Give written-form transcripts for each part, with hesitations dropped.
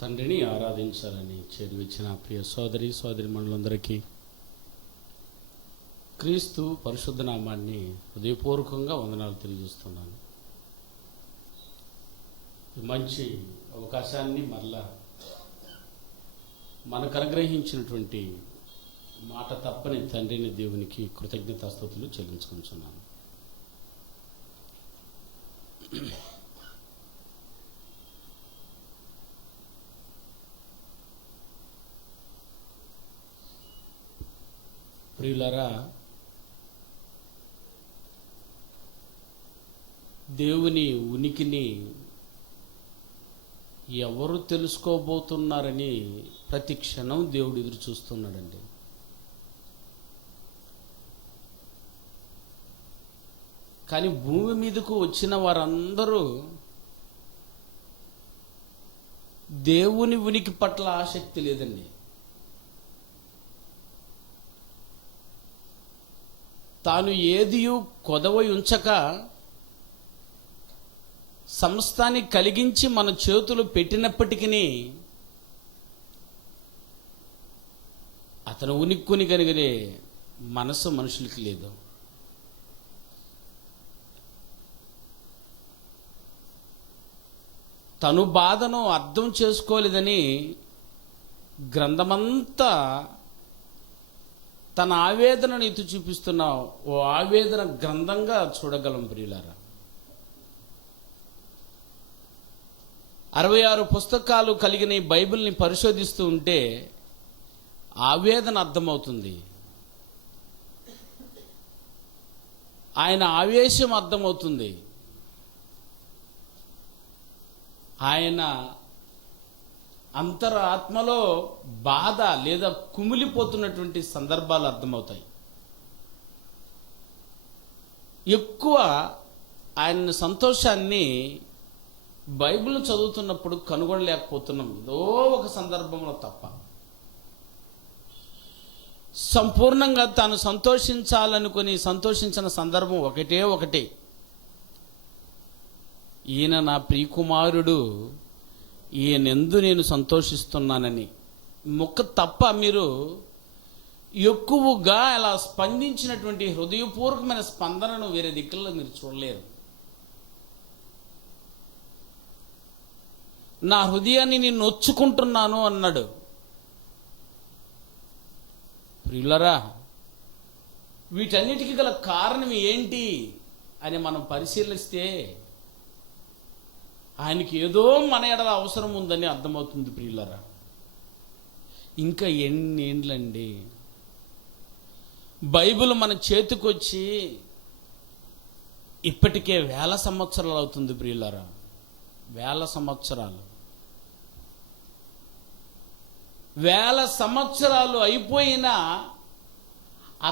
తండ్రిని ఆరాధించాలని చేరువచ్చిన ప్రియ సోదరి సోదరిమణులందరికీ క్రీస్తు పరిశుద్ధ నామాన్ని హృదయపూర్వకంగా వందనాలు తెలియజేస్తున్నాను. మంచి అవకాశాన్ని మరలా మనకు అనుగ్రహించినటువంటి మాట తప్పని తండ్రిని దేవునికి కృతజ్ఞతాస్తుతులు చెల్లించుకుంటున్నాను. ప్రియులారా, దేవుని ఉనికిని ఎవరు తెలుసుకోబోతున్నారని ప్రతి క్షణం దేవుడు ఎదురు చూస్తున్నాడండి. కానీ భూమి మీదకు వచ్చిన వారందరూ దేవుని ఉనికి పట్ల ఆసక్తి లేదండి. తాను ఏదియు కొదవ ఉంచక సమస్తాన్ని కలిగించి మన చేతులు పెట్టినప్పటికీ అతను ఉనిక్కుని కలిగే మనసు మనుషులకి లేదు. తను బాధను అర్థం చేసుకోలేదని గ్రంథమంతా తన ఆవేదనను ఎత్తి చూపిస్తున్న ఓ ఆవేదన గ్రంథంగా చూడగలం ప్రియులారా. 66 పుస్తకాలు కలిగిన ఈ బైబిల్ని పరిశోధిస్తూ ఉంటే ఆవేదన అర్థమవుతుంది, ఆయన ఆవేశం అర్థమవుతుంది, ఆయన అంతరాత్మలో బాధ లేదా కుమిలిపోతున్నటువంటి సందర్భాలు అర్థమవుతాయి. ఎక్కువ ఆయన సంతోషాన్ని బైబిల్ చదువుతున్నప్పుడు కనుగొనలేకపోతున్నాం, ఏదో ఒక సందర్భంలో తప్ప. సంపూర్ణంగా తాను సంతోషించాలనుకుని సంతోషించిన సందర్భం ఒకటే, ఈయన నా ప్రియకుమారుడు, ఈయనెందు నేను సంతోషిస్తున్నానని. మొక్క తప్ప మీరు ఎక్కువగా అలా స్పందించినటువంటి హృదయపూర్వకమైన స్పందనను వేరే దిక్కుల్లో మీరు చూడలేరు. నా హృదయాన్ని నేను నొచ్చుకుంటున్నాను అన్నాడు. ప్రియులరా, వీటన్నిటికీ గల కారణం ఏంటి అని మనం పరిశీలిస్తే ఆయనకి ఏదో మన ఎడల అవసరం ఉందని అర్థమవుతుంది. ప్రియులరా, ఇంకా ఎన్ని ఏండ్లండి బైబిల్ మన చేతికొచ్చి ఇప్పటికే 1000 సంవత్సరాలు అవుతుంది. ప్రియులరా, 1000 సంవత్సరాలు, 1000 సంవత్సరాలు అయిపోయినా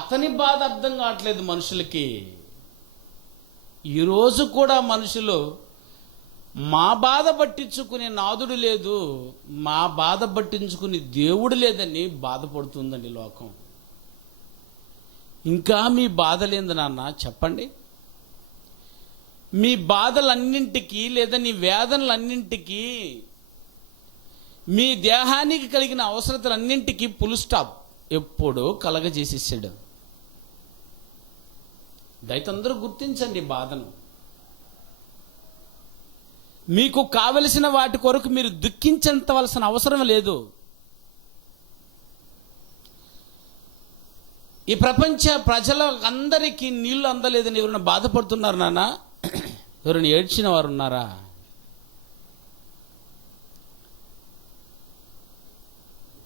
అతని బాధ అర్థం కావట్లేదు మనుషులకి. ఈరోజు కూడా మనుషులు మా బాధ పట్టించుకునే నాదుడు లేదు, మా బాధ పట్టించుకునే దేవుడు లేదని బాధపడుతుందండి లోకం. ఇంకా మీ బాధలేంది నాన్న చెప్పండి? మీ బాధలన్నింటికి లేదా నీ వేదనలన్నింటికి, మీ దేహానికి కలిగిన అవసరతలన్నింటికి ఫుల్ స్టాప్ ఎప్పుడో కలగజేసేసాడు. దయతో అందరూ గుర్తించండి బాధను. మీకు కావలసిన వాటి కొరకు మీరు దుఃఖించవలసిన అవసరం లేదు. ఈ ప్రపంచ ప్రజల అందరికీ నీళ్లు అందలేదని ఎవరైనా బాధపడుతున్నారు నాన్న? ఎవరైనా ఏడ్చిన వారు ఉన్నారా?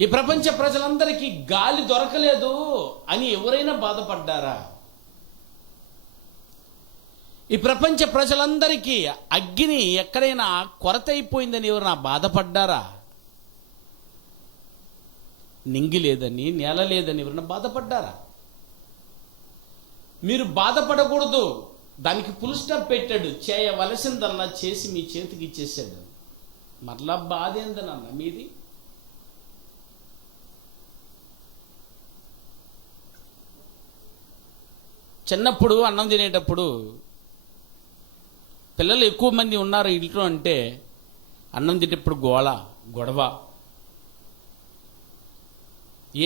ఈ ప్రపంచ ప్రజలందరికీ గాలి దొరకలేదు అని ఎవరైనా బాధపడ్డారా? ఈ ప్రపంచ ప్రజలందరికీ అగ్ని ఎక్కడైనా కొరత అయిపోయిందని ఎవరైనా బాధపడ్డారా? నింగి లేదని, నేల లేదని ఎవరైనా బాధపడ్డారా? మీరు బాధపడకూడదు, దానికి ఫుల్ స్టాప్ పెట్టాడు. చేయవలసిందల్లా చేసి మీ చేతికి ఇచ్చేసాడు. మరలా బాధ ఏందనన్నా మీది? చిన్నప్పుడు అన్నం తినేటప్పుడు పిల్లలు ఎక్కువ మంది ఉన్నారు ఇంట్లో అంటే అన్నం తినేటప్పుడు గోళ, గొడవ.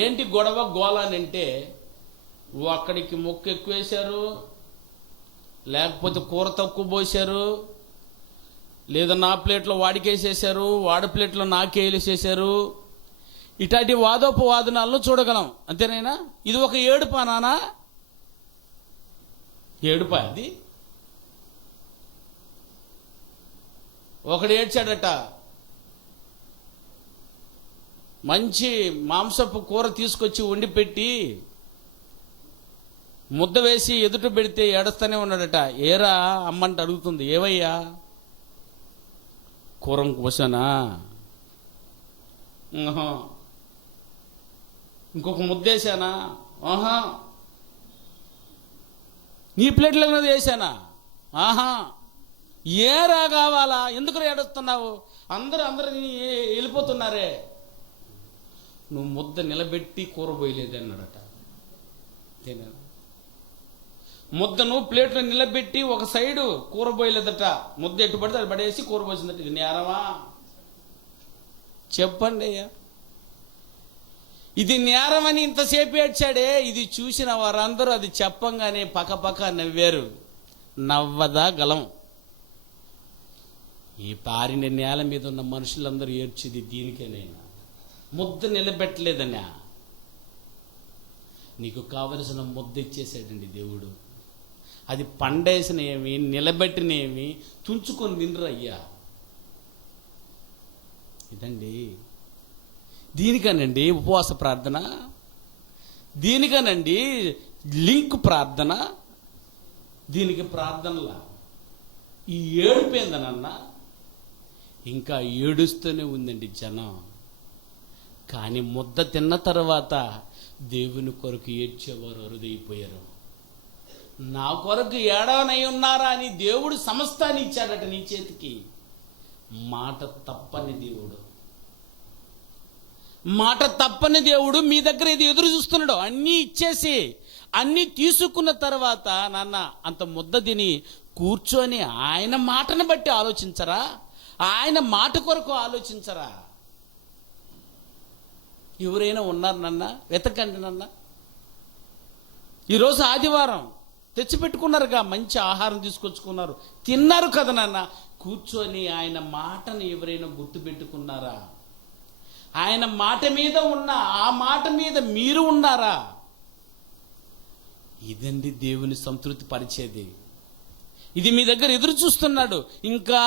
ఏంటి గొడవ గోల అని అంటే, అక్కడికి ముక్క ఎక్కువ వేశారు, లేకపోతే కూర తక్కువ పోశారు, లేదా నా ప్లేట్లో వాడికేసేసారు, వాడి ప్లేట్లో నాకేసేసారు. ఇట్లాంటి వాదోపవాదనాలను చూడగలం. అంతేనైనా ఇది ఒక ఏడుపా నానా? ఏడుపా అది? ఒకడు ఏడ్చాడట, మంచి మాంసపు కూర తీసుకొచ్చి వండి పెట్టి ముద్ద వేసి ఎదుట పెడితే ఏడుస్తూనే ఉన్నాడట. ఏరా అమ్మంటే అడుగుతుంది, ఏవయ్యా కూరం కోసానా? ఇంకొక ముద్దేశానా? ఆహా. నీ ప్లేట్లో ఉన్నది వేసానా? ఆహా. ఏరా కావాలా? ఎందుకు ఏడుస్తున్నావు? అందరూ వెళ్ళిపోతున్నారే. నువ్వు ముద్ద నిలబెట్టి కూర పోయలేదన్నాడట. ముద్ద నువ్వు ప్లేట్లో నిలబెట్టి ఒక సైడు కూర పోయలేదట. ముద్ద ఎట్టు పడితే అది పడేసి కూర పోసిందట. ఇది నేరమా? చెప్పండి అయ్యా. ఇది నేరమని ఇంతసేపు ఏడ్చాడే. ఇది చూసిన వారందరూ అది చెప్పంగానే పక్కపక్క నవ్వారు. నవ్వదా గలం? ఈ పారిన నేల మీద ఉన్న మనుషులందరూ ఏడ్చింది దీనికేనైనా. ముద్ద నిలబెట్టలేదనా? నీకు కావలసిన ముద్ద ఇచ్చేసాడండి దేవుడు. అది పండేసిన ఏమి, నిలబెట్టిన ఏమి, తుంచుకొని తినరయ్యా. ఇదండి. దీనికనండి ఉపవాస ప్రార్థన, దీనికనండి లింక్ ప్రార్థన, దీనికి ప్రార్థనలా. ఈ ఏడుపోయిందనన్నా ఇంకా ఏడుస్తూనే ఉందండి జనం. కానీ ముద్ద తిన్న తర్వాత దేవుని కొరకు ఏడ్చేవారు అరుదైపోయారు. నా కొరకు ఏడవనై ఉన్నారా అని దేవుడు సమస్తాన్ని ఇచ్చాడట నీ చేతికి. మాట తప్పని దేవుడు, మాట తప్పని దేవుడు మీ దగ్గర ఇది ఎదురు చూస్తున్నాడు. అన్నీ ఇచ్చేసి అన్నీ తీసుకున్న తర్వాత నాన్న అంత ముద్ద తిని కూర్చొని ఆయన మాటను బట్టి ఆలోచించరా? ఆయన మాట కొరకు ఆలోచించరా? ఎవరైనా ఉన్నారు నాన్న? వెతకండి నాన్న. ఈరోజు ఆదివారం తెచ్చిపెట్టుకున్నారుగా, మంచి ఆహారం తీసుకొచ్చుకున్నారు, తిన్నారు కదా నాన్న. కూర్చొని ఆయన మాటను ఎవరైనా గుర్తుపెట్టుకున్నారా? ఆయన మాట మీద ఉన్న ఆ మాట మీద మీరు ఉన్నారా? ఇదండి దేవుని సంతృప్తి పరిచేది. ఇది మీ దగ్గర ఎదురు చూస్తున్నాడు. ఇంకా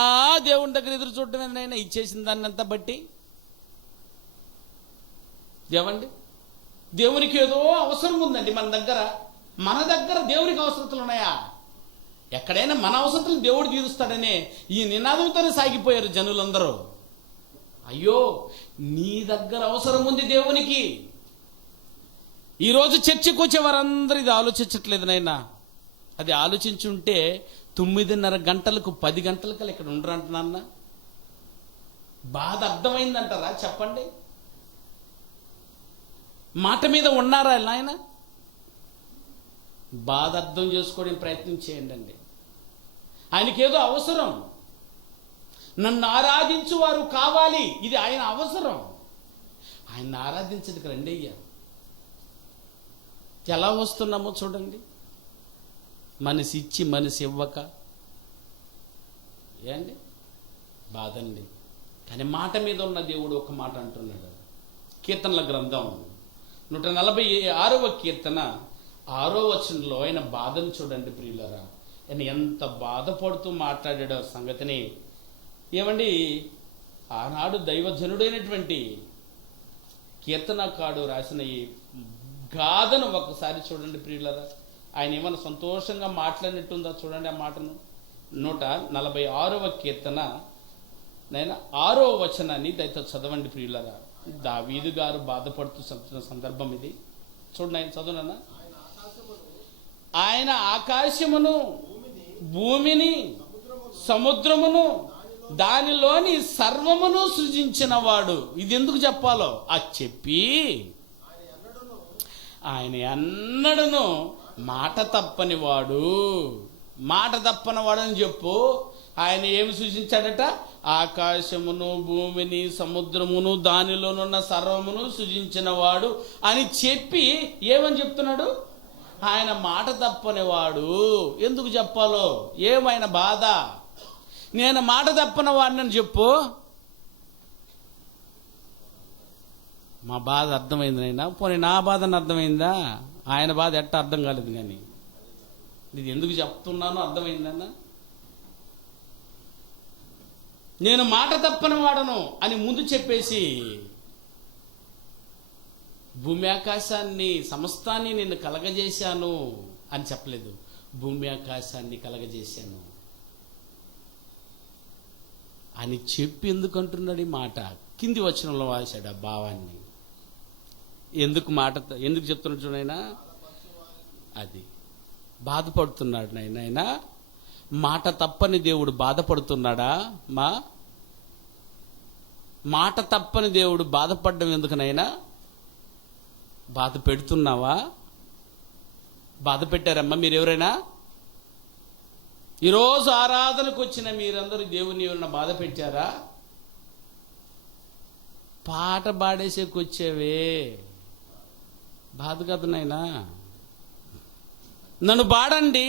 దేవుని దగ్గర ఎదురు చూడటం ఏంటైనా ఇచ్చేసిన దాన్ని అంతా బట్టి. ఏమండి, దేవునికి ఏదో అవసరం ఉందండి మన దగ్గర దేవునికి అవసరతలు ఉన్నాయా? ఎక్కడైనా మన అవసరతలు దేవుడు తీరుస్తాడనే ఈ నినాదంతోనే సాగిపోయారు జనులందరూ. అయ్యో, నీ దగ్గర అవసరం ఉంది దేవునికి. ఈరోజు చర్చికి వచ్చే వారందరూ ఇది ఆలోచించట్లేదు నాయనా. అది ఆలోచించుంటే 9:30 గంటలకు 10 గంటలకు ఇక్కడ ఉండరంటున్నాన్న. బాధ అర్థమైందంటారా? చెప్పండి. మాట మీద ఉన్నారా నాయన? బాధ అర్థం చేసుకోవడానికి ప్రయత్నం చేయండి. ఆయనకేదో అవసరం. నన్ను ఆరాధించు వారు కావాలి, ఇది ఆయన అవసరం. ఆయన ఆరాధించడానికి రండి అయ్యా. ఎలా వస్తున్నామో చూడండి. మనసి ఇచ్చి మనసి ఇవ్వక ఏండి బాధండి. కానీ మాట మీద ఉన్న దేవుడు ఒక మాట అంటున్నాడు. కీర్తనల గ్రంథం 146వ కీర్తన 6వ వచనంలో ఆయన బాధను చూడండి ప్రియులారా. ఆయన ఎంత బాధపడుతూ మాట్లాడాడో సంగతిని. ఏమండి, ఆనాడు దైవజనుడైనటువంటి కీర్తనకారుడు రాసిన ఈ గాథను ఒకసారి చూడండి ప్రియులారా. ఆయన ఏమైనా సంతోషంగా మాట్లాడినట్టుందా చూడండి ఆ మాటను. 146వ కీర్తన 6వ వచనాన్ని దయతో చదవండి ప్రియులారా. దావీదు గారు బాధపడుతూ చెప్తున్న సందర్భం ఇది. చూడండి, ఆయన చదువునన్నా. ఆయన ఆకాశమును, భూమిని, సముద్రమును, దానిలోని సర్వమును సృజించిన వాడు. ఇది ఎందుకు చెప్పాలో చెప్పి ఆయన ఎన్నడను మాట తప్పని వాడు. మాట తప్పనవాడని చెప్పు. ఆయన ఏమి సృజించాడట? ఆకాశమును, భూమిని, సముద్రమును, దానిలోనున్న సర్వమును సృజించిన వాడు అని చెప్పి ఏమని చెప్తున్నాడు? ఆయన మాట తప్పనివాడు. ఎందుకు చెప్పాలో? ఏమైనా బాధ? నేను మాట తప్పన వాడిని చెప్పు. మా బాధ అర్థమైంది నైనా. పోనీ నా బాధను అర్థమైందా? ఆయన బాధ ఎట్ట అర్థం కాలేదు. కానీ ఇది ఎందుకు చెప్తున్నానో అర్థమైందన్నా. నేను మాట తప్పని వాడను అని ముందు చెప్పేసి భూమి ఆకాశాన్ని సమస్తాన్ని నేను కలగజేశాను అని చెప్పలేదు. భూమి ఆకాశాన్ని కలగజేశాను అని చెప్పి ఎందుకు అంటున్నాడు ఈ మాట? కింది వచనంలో వాసాడు ఆ భావాన్ని. ఎందుకు చెప్తున్నాడు చూడైనా? అది బాధపడుతున్నాడు నాయనా. మాట తప్పని దేవుడు బాధపడుతున్నాడా? మాట తప్పని దేవుడు బాధపడడం ఎందుకనైనా? బాధ పెడుతున్నావా? బాధ పెట్టారమ్మా మీరు ఎవరైనా? ఈరోజు ఆరాధనకు వచ్చిన మీరందరూ దేవుని ఎవరైనా బాధ పెట్టారా? పాట పాడేసేకి వచ్చేవే బాధ కదా నాయనా. నన్ను పాడండి,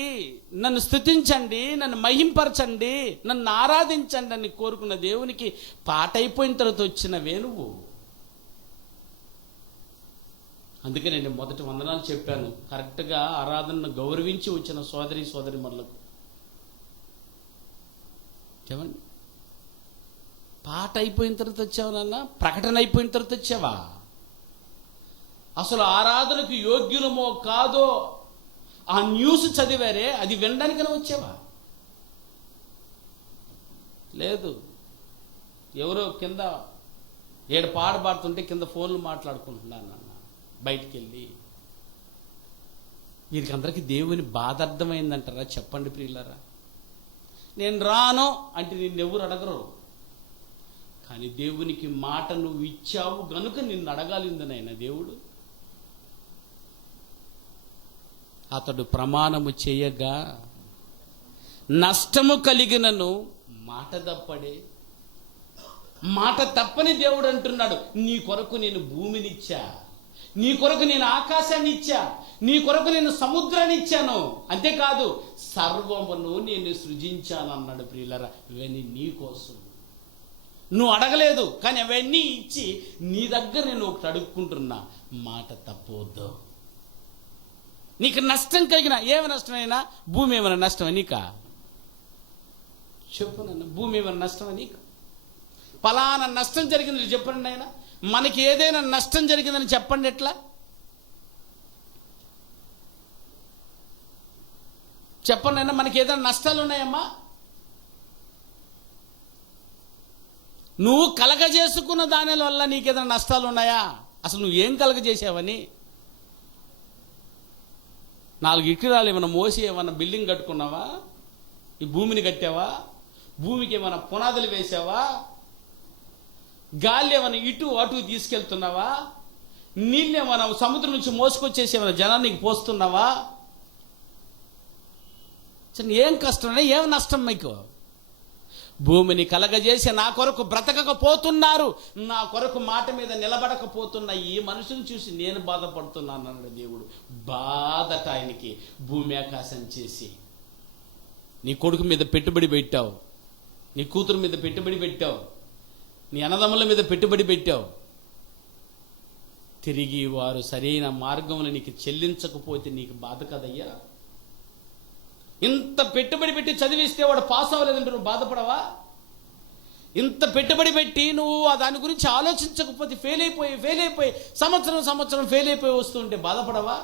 నన్ను స్తుతించండి, నన్ను మహింపరచండి, నన్ను ఆరాధించండి అని కోరుకున్న దేవునికి పాట అయిపోయిన తర్వాత వచ్చినవే నువ్వు. అందుకే నేను మొదటి వందనాలు చెప్పాను. కరెక్ట్గా ఆరాధనను గౌరవించి వచ్చిన సోదరిమణులకు చెప్పండి. పాట అయిపోయిన తర్వాత వచ్చావా నాన్న? ప్రకటన అయిపోయిన తర్వాత వచ్చావా? అసలు ఆరాధనకు యోగ్యులమో కాదో ఆ న్యూస్ చదివారే, అది వినడానికైనా వచ్చావా? లేదు. ఎవరో కింద పాట పాడుతుంటే కింద ఫోన్లు మాట్లాడుకుంటున్నాను నాన్న బయటికి వెళ్ళి. వీరికి అందరికీ దేవుని బాధ అర్థమైందంటారా? చెప్పండి ప్రియులారా. నేను రాను అంటే నిన్నెవరు అడగరు. కానీ దేవునికి మాట నువ్వు ఇచ్చావు గనుక నిన్ను అడగాలిందనైనా దేవుడు. అతడు ప్రమాణము చేయగా నష్టము కలిగినను మాట తప్పడే. మాట తప్పని దేవుడు అంటున్నాడు, నీ కొరకు నేను భూమినిచ్చా, నీ కొరకు నేను ఆకాశాన్ని ఇచ్చా, నీ కొరకు నేను సముద్రాన్ని ఇచ్చాను, అంతేకాదు సర్వమును నేను సృజించాను అన్నాడు. ప్రియులారా, ఇవన్నీ నీ కోసం. నువ్వు అడగలేదు కానీ అవన్నీ ఇచ్చి నీ దగ్గర నేను ఒకటి అడుక్కుంటున్నా. మాట తప్పవద్దు. నీకు నష్టం కలిగిన ఏమి నష్టమైనా, భూమి ఏమైనా నష్టమే నీకా? చెప్పు నన్ను, భూమి ఏమైనా నష్టమే నీకు? ఫలానా నష్టం జరిగింది చెప్పండి ఆయన. మనకి ఏదైనా నష్టం జరిగిందని చెప్పండి. ఎట్లా చెప్పండి అయినా? మనకి ఏదైనా నష్టాలు ఉన్నాయమ్మా? నువ్వు కలగజేసుకున్న దాని వల్ల నీకేదైనా నష్టాలు ఉన్నాయా? అసలు నువ్వు ఏం కలగజేసావని? 4 ఇటుకరాలు ఏమైనా మోసి ఏమైనా బిల్డింగ్ కట్టుకున్నావా? ఈ భూమిని కట్టావా? భూమికి ఏమైనా పునాదులు వేసావా? గాలి ఏమైనా ఇటు అటు తీసుకెళ్తున్నావా? నీళ్ళు ఏమైనా సముద్రం నుంచి మోసుకొచ్చేసి ఏమైనా జనానికి పోస్తున్నావా? ఏం కష్టం, ఏం నష్టం మీకు? భూమిని కలగజేసి నా కొరకు బ్రతకకపోతున్నారు, నా కొరకు మాట మీద నిలబడకపోతున్న ఈ మనుషుని చూసి నేను బాధపడుతున్నాను అన్నాడు దేవుడు. బాధట ఆయనకి. భూమి ఆకాశం చేసి నీ కొడుకు మీద పెట్టుబడి పెట్టావు, నీ కూతురు మీద పెట్టుబడి పెట్టావు, నీ అన్నదమ్ముల మీద పెట్టుబడి పెట్టావు. తిరిగి వారు సరైన మార్గంలో నీకు చెల్లించకపోతే నీకు బాధ కదయ్యా? ఇంత పెట్టుబడి పెట్టి చదివిస్తే వాడు పాస్ అవ్వలేదంటే నువ్వు బాధపడవా? ఇంత పెట్టుబడి పెట్టి నువ్వు దాని గురించి ఆలోచించకపోతే ఫెయిల్ అయిపోయి సంవత్సరం ఫెయిల్ అయిపోయి వస్తుంటే బాధపడవా?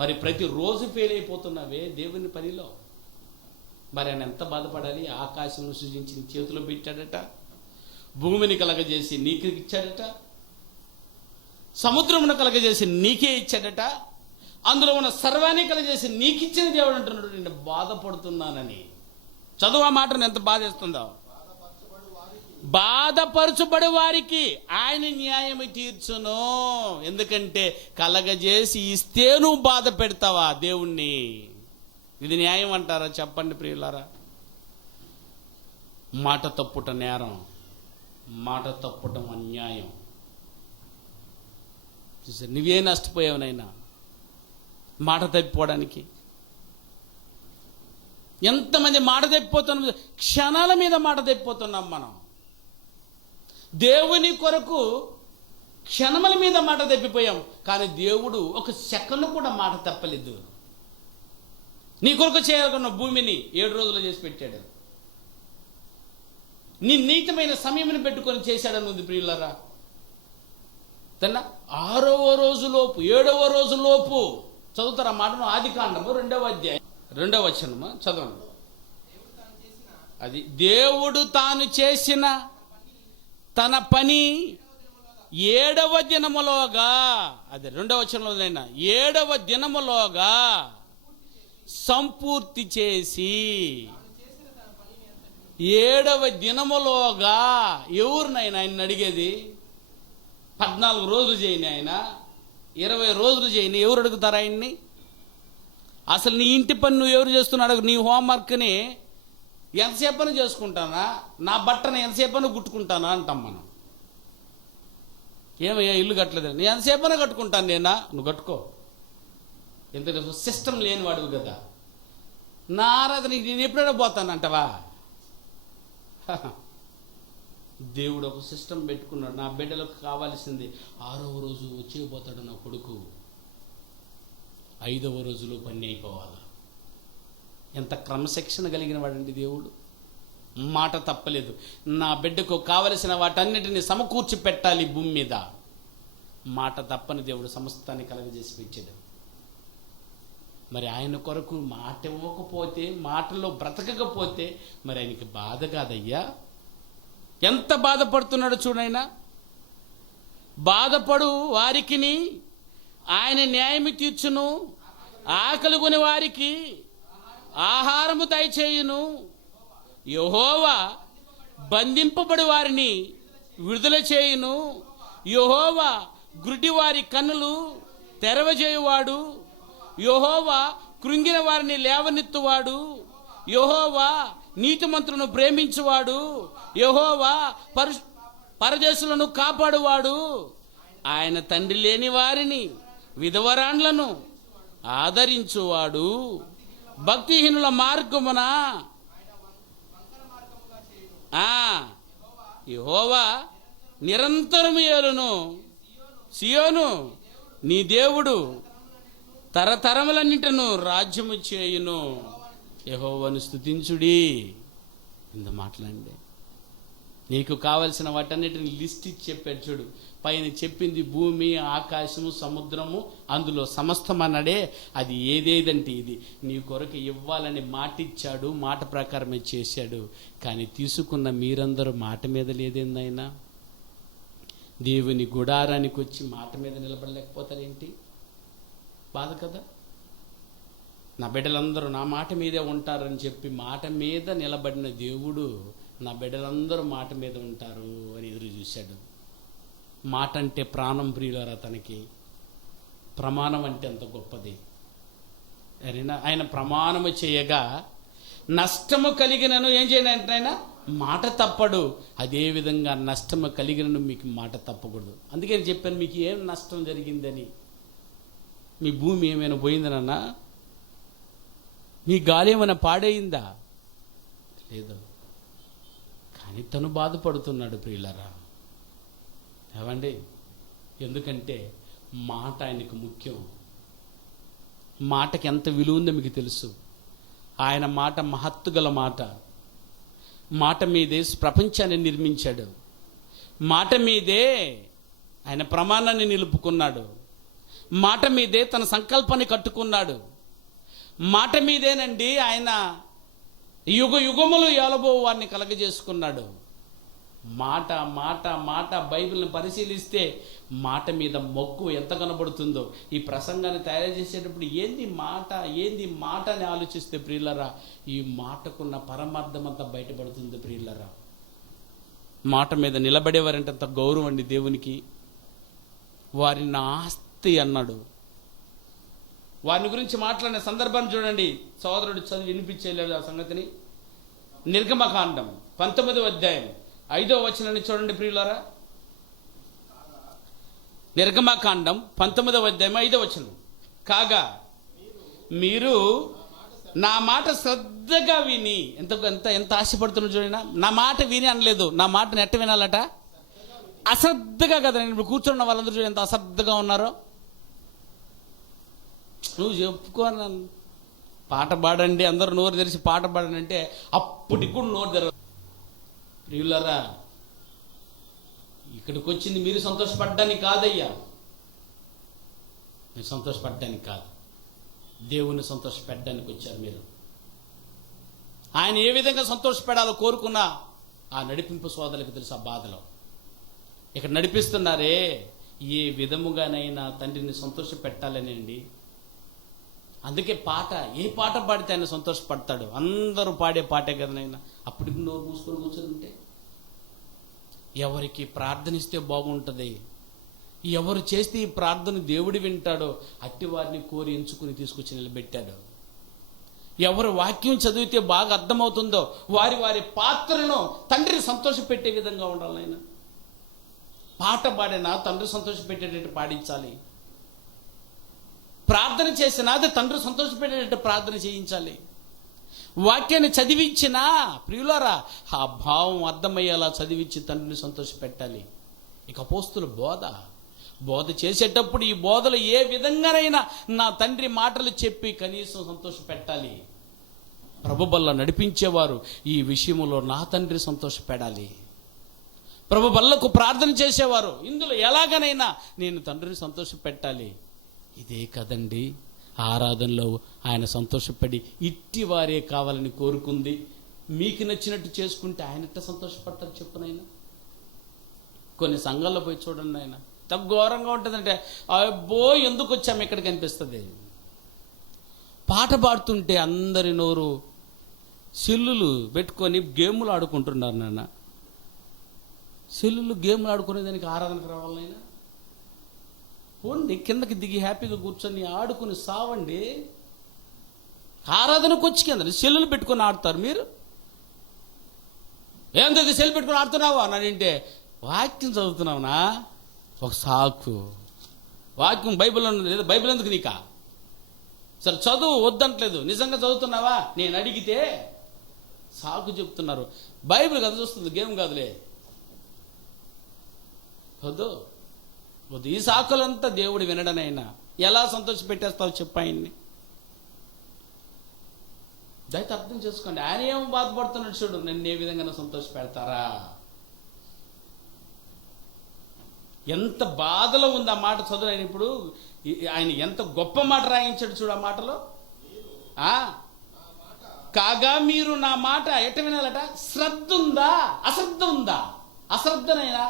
మరి ప్రతిరోజు ఫెయిల్ అయిపోతున్నావే దేవుని పనిలో. మరి ఆయన ఎంత బాధపడాలి? ఆకాశం సృజించి నీ చేతిలో పెట్టాడట, భూమిని కలగజేసి నీకు ఇచ్చాడట, సముద్రమును కలగజేసి నీకే ఇచ్చాడట, అందులో ఉన్న సర్వాన్ని కలగజేసి నీకిచ్చిన దేవుడు అంటున్నాడు నేను బాధపడుతున్నానని. చదువు ఆ మాటను ఎంత బాధేస్తుందో. బాధపరచుబడి వారికి ఆయన న్యాయము తీర్చును. ఎందుకంటే కలగజేసి ఇస్తే నువ్వు బాధ పెడతావా దేవుణ్ణి? ఇది న్యాయం అంటారా? చెప్పండి ప్రియులారా. మాట తప్పుట నేరం, మాట తప్పటం అన్యాయం. చూసారు, నువ్వే నష్టపోయావునైనా మాట తప్పిపోవడానికి. ఎంతమంది మాట తప్పిపోతున్నాం, క్షణాల మీద మాట తప్పిపోతున్నాం మనం. దేవుని కొరకు క్షణముల మీద మాట తప్పిపోయాం, కానీ దేవుడు ఒక సెకండ్ కూడా మాట తప్పలేదు. నీ కొరకు చేయాలనుకున్న భూమిని 7 రోజులు చేసి పెట్టాడు. నిర్ణీతమైన సమయమును పెట్టుకొని చేశాడని ఉంది ప్రియులారా. తన 6వ రోజులోపు 7వ రోజులోపు చదువుతారు ఆ మాటను. ఆదికాండము 2వ అధ్యాయం 2వ వచనము చదవండి. అది దేవుడు తాను చేసిన తన పని 7వ దినములోగా, అది 2వ వచనంలోనైనా 7వ దినములోగా సంపూర్తి చేసి, 7వ దినములోగా. ఎవరినైనా ఆయన అడిగేది? 14 రోజులు చేయని ఆయన, 20 రోజులు చేయని ఎవరు అడుగుతారు ఆయన్ని? అసలు నీ ఇంటి పని నువ్వు ఎవరు చేస్తున్నాడు? నీ హోంవర్క్ని ఎంతసేపని చేసుకుంటానా, నా బట్టను ఎంతసేపని గుట్టుకుంటానా అంటాం మనం. ఏమయ్యా ఇల్లు కట్టలేదు, నేను ఎంతసేపని కట్టుకుంటాను. నేనా? నువ్వు కట్టుకో. ఎంత సిస్టమ్ లేనివాడు కదా. నా ఆరాధన నేను ఎప్పుడైనా పోతానంటవా? దేవుడు ఒక సిస్టమ్ పెట్టుకున్నాడు. నా బిడ్డలకు కావాల్సింది 6వ రోజు వచ్చేపోతాడు నా కొడుకు, 5వ రోజులో పని అయిపోవాలి. ఎంత క్రమశిక్షణ కలిగిన వాడండి దేవుడు. మాట తప్పలేదు. నా బిడ్డకు కావలసిన వాటన్నిటిని సమకూర్చి పెట్టాలి భూమి మీద. మాట తప్పని దేవుడు సమస్తాన్ని కలగజేసి పెట్టాడు. మరి ఆయన కొరకు మాట ఇవ్వకపోతే, మాటలో బ్రతకకపోతే మరి ఆయనకి బాధ కాదయ్యా? ఎంత బాధపడుతున్నాడో చూడైనా. బాధపడు వారికిని ఆయన న్యాయము తీర్చును, ఆకలి కొని వారికి ఆహారము దయచేయును. యెహోవా బంధింపబడి వారిని విడుదల చేయును. యెహోవా గుడ్డి వారి కన్నులు తెరవజేయువాడు. యెహోవా కృంగిన వారిని లేవనెత్తువాడు. యెహోవా నీతిమంతులను ప్రేమించువాడు. యెహోవా పరదేశులను కాపాడువాడు. ఆయన తండ్రి లేని వారిని విధవరాండ్లను ఆదరించువాడు. భక్తిహీనుల మార్గమున యెహోవా నిరంతరము ఏలును. సియోను నీ దేవుడు తరతరములన్నింటిను రాజ్యము చేయును. యెహోవాను స్తుతించుడి. ఇంత మాట్లాడండి. నీకు కావలసిన వాటన్నిటిని లిస్ట్ ఇచ్చి చెప్పాడు చూడు. పైన చెప్పింది భూమి, ఆకాశము, సముద్రము, అందులో సమస్తం అన్నాడే. అది ఏదేదంటే ఇది నీ కొరకు ఇవ్వాలని మాటిచ్చాడు. మాట ప్రకారమే చేశాడు. కానీ తీసుకున్న మీరందరూ మాట మీద లేదేందైనా? దేవుని గుడారానికి వచ్చి మాట మీద నిలబడలేకపోతారేంటి? బాధ కదా. నా బిడ్డలందరూ నా మాట మీదే ఉంటారని చెప్పి మాట మీద నిలబడిన దేవుడు నా బిడ్డలందరూ మాట మీద ఉంటారు అని ఎదురు చూశాడు. మాట అంటే ప్రాణం ప్రియులారా. తనకి ప్రమాణం అంటే అంత గొప్పది. ఆయన ప్రమాణము చేయగా నష్టము కలిగినను ఏం చేయనంటే ఆయన మాట తప్పడు. అదేవిధంగా నష్టము కలిగినను మీకు మాట తప్పకూడదు. అందుకే నేను చెప్పాను మీకు ఏం నష్టం జరిగిందని. మీ భూమి ఏమైనా పోయిందనన్నా? మీ గాలి ఏమైనా పాడైందా? లేదు. కానీ తను బాధపడుతున్నాడు ప్రియులారా. ఏమండి? ఎందుకంటే మాట ఆయనకు ముఖ్యం. మాటకి ఎంత విలువ ఉందో మీకు తెలుసు. ఆయన మాట మహత్తు గల మాట. మాట మీదే ప్రపంచాన్ని నిర్మించాడు. మాట మీదే ఆయన ప్రమాణాన్ని నిలుపుకున్నాడు. మాట మీదే తన సంకల్పాన్ని కట్టుకున్నాడు. మాట మీదేనండి ఆయన యుగ యుగములు ఏలబో వారిని కలగజేసుకున్నాడు. మాట మాట మాట బైబిల్ని పరిశీలిస్తే మాట మీద మక్కువ ఎంత కనబడుతుందో. ఈ ప్రసంగాన్ని తయారు చేసేటప్పుడు ఏంది మాట అని ఆలోచిస్తే ప్రియులరా, ఈ మాటకున్న పరమార్థం అంతా బయటపడుతుంది ప్రియులరా. మాట మీద నిలబడేవారంటే అంత గౌరవం అండి దేవునికి. వారిని ఆస్తి అన్నాడు. వారిని గురించి మాట్లాడిన సందర్భాన్ని చూడండి. సోదరుడు చదివి వినిపించేయలేదు ఆ సంగతిని. నిర్గమకాండం 19వ అధ్యాయం 5వ వచనాన్ని చూడండి ప్రియులారా. నిర్గమకాండం 19వ అధ్యాయం 5వ వచనం. కాగా మీరు నా మాట శ్రద్ధగా విని, ఎంత ఆశపడుతున్నా చూడండి. నా మాట విని అనలేదు, నా మాటను ఎట్ట వినాలట? అశ్రద్ధగా కదా. నేను ఇప్పుడు కూర్చున్న వాళ్ళందరూ చూడండి ఎంత అశ్రద్ధగా ఉన్నారో. నువ్వు చెప్పుకోను, పాట పాడండి, అందరూ నోరు తెరిచి పాట పాడండి అంటే అప్పటికి కూడా నోరు తెర. ప్రియులరా, ఇక్కడికి వచ్చింది మీరు సంతోషపడ్డానికి కాదయ్యా, మీరు సంతోషపడ్డానికి కాదు, దేవుని సంతోషపెట్టడానికి వచ్చారు మీరు. ఆయన ఏ విధంగా సంతోషపెడాలో కోరుకున్నా ఆ నడిపింపు సోదరులకు తెలుసు ఆ బాధలో. ఇక్కడ నడిపిస్తున్నారే, ఏ విధముగానైనా తండ్రిని సంతోష పెట్టాలనండి. అందుకే పాట, ఏ పాట పాడితే ఆయన సంతోషపడతాడు. అందరూ పాడే పాటే కదనైనా. అప్పటికి నోరు మూసుకొని కూర్చొని ఉంటే ఎవరికి ప్రార్థనిస్తే బాగుంటుంది, ఎవరు చేస్తే ఈ ప్రార్థన దేవుడు వింటాడో అట్టి వారిని కోరి ఎంచుకుని తీసుకొచ్చి నిలబెట్టాడు. ఎవరు వాక్యం చదివితే బాగా అర్థమవుతుందో వారి వారి పాత్రను తండ్రిని సంతోషపెట్టే విధంగా ఉండాలి. ఆయన పాట పాడినా తండ్రి సంతోషపెట్టేటట్టు పాడించాలి. ప్రార్థన చేసినా అది తండ్రి సంతోషపెట్టేటట్టు ప్రార్థన చేయించాలి. వాక్యాన్ని చదివించినా ప్రియులారా ఆ భావం అర్థమయ్యేలా చదివించి తండ్రిని సంతోషపెట్టాలి. ఇక అపోస్తుల బోధ చేసేటప్పుడు ఈ బోధలు ఏ విధంగానైనా నా తండ్రి మాటలు చెప్పి కనీసం సంతోషపెట్టాలి. ప్రభు బల్ల నడిపించేవారు ఈ విషయంలో నా తండ్రి సంతోషపెడాలి. ప్రభు బల్లకు ప్రార్థన చేసేవారు ఇందులో ఎలాగనైనా నేను తండ్రిని సంతోషపెట్టాలి. ఇదే కదండి ఆరాధనలో ఆయన సంతోషపడి ఇట్టి వారే కావాలని కోరుకుంది. మీకు నచ్చినట్టు చేసుకుంటే ఆయనట్ట సంతోషపడతారు చెప్పునైనా. కొన్ని సంఘాల్లో పోయి చూడండి, ఆయన ఎంత ఘోరంగా ఉంటుందంటే అబ్బో ఎందుకు వచ్చాము ఇక్కడికి అనిపిస్తుంది. పాట పాడుతుంటే అందరి నోరు సెల్లులు పెట్టుకొని గేములు ఆడుకుంటున్నారు. నాన్న సెల్లులు గేములు ఆడుకునేదానికి ఆరాధనకు రావాలైనా పోండి, కిందకి దిగి హ్యాపీగా కూర్చొని ఆడుకుని సావండి. ఆరాధనకు వచ్చి కింద సెల్లులు పెట్టుకొని ఆడుతారు మీరు. ఏందో సెల్ పెట్టుకొని ఆడుతున్నావా అంటే వాక్యం చదువుతున్నావునా? ఒక సాకు. వాక్యం బైబిల్ లేదు, బైబిల్ ఎందుకు నీకా? సరే చదువు వద్దంటలేదు, నిజంగా చదువుతున్నావా నేను అడిగితే సాకు చెప్తున్నారు. బైబిల్ కదా చూస్తుంది, గేమ్ కాదులే. వద్దు వద్దు, ఈ సాకులంతా దేవుడు వినడనైనా ఎలా సంతోష పెట్టేస్తావు చెప్పు ఆయన్ని. దయతో అర్థం చేసుకోండి. ఆయన ఏమో బాధపడుతున్నాడు చూడు, నన్ను ఏ విధంగా సంతోష పెడతారా? ఎంత బాధలో ఉంది ఆ మాట చదువు. ఆయన ఇప్పుడు ఆయన ఎంత గొప్ప మాట రాయించాడు చూడు ఆ మాటలో. కాగా మీరు నా మాట ఎట్ట వినాలట? శ్రద్ధ ఉందా అశ్రద్ధ ఉందా? అశ్రద్ధనైనా,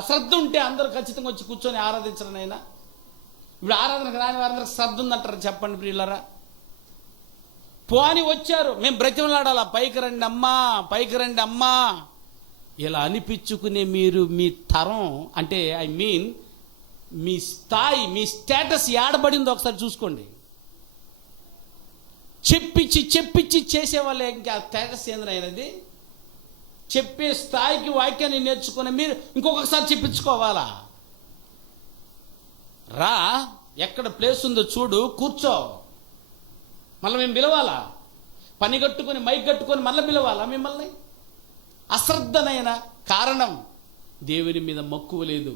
అశ్రద్ధ ఉంటే అందరూ ఖచ్చితంగా వచ్చి కూర్చొని ఆరాధించరనైనా. ఇప్పుడు ఆరాధనకు రాని వారందరికి శ్రద్ధ ఉందంటారు చెప్పండి ప్రియులరా. పోని వచ్చారు, మేము బ్రతిమలాడాలా, పైకి రండి అమ్మా, పైకి రండి అమ్మా ఇలా అనిపించుకునే మీరు మీ తరం అంటే ఐ మీన్ మీ స్థాయి, మీ స్టేటస్ ఏడబడిందో ఒకసారి చూసుకోండి. చెప్పించి చేసేవాళ్ళే ఇంకా స్టేటస్ ఏందనేది. చెప్పే స్థాయికి వాక్యాన్ని నేర్చుకుని మీరు ఇంకొకసారి చెప్పించుకోవాలా? రా, ఎక్కడ ప్లేస్ ఉందో చూడు, కూర్చో. మళ్ళీ మేము పిలవాలా? పని కట్టుకొని మైక్ కట్టుకొని మళ్ళీ పిలవాలా మిమ్మల్ని? అశ్రద్ధనైనా కారణం దేవుని మీద మక్కువ లేదు,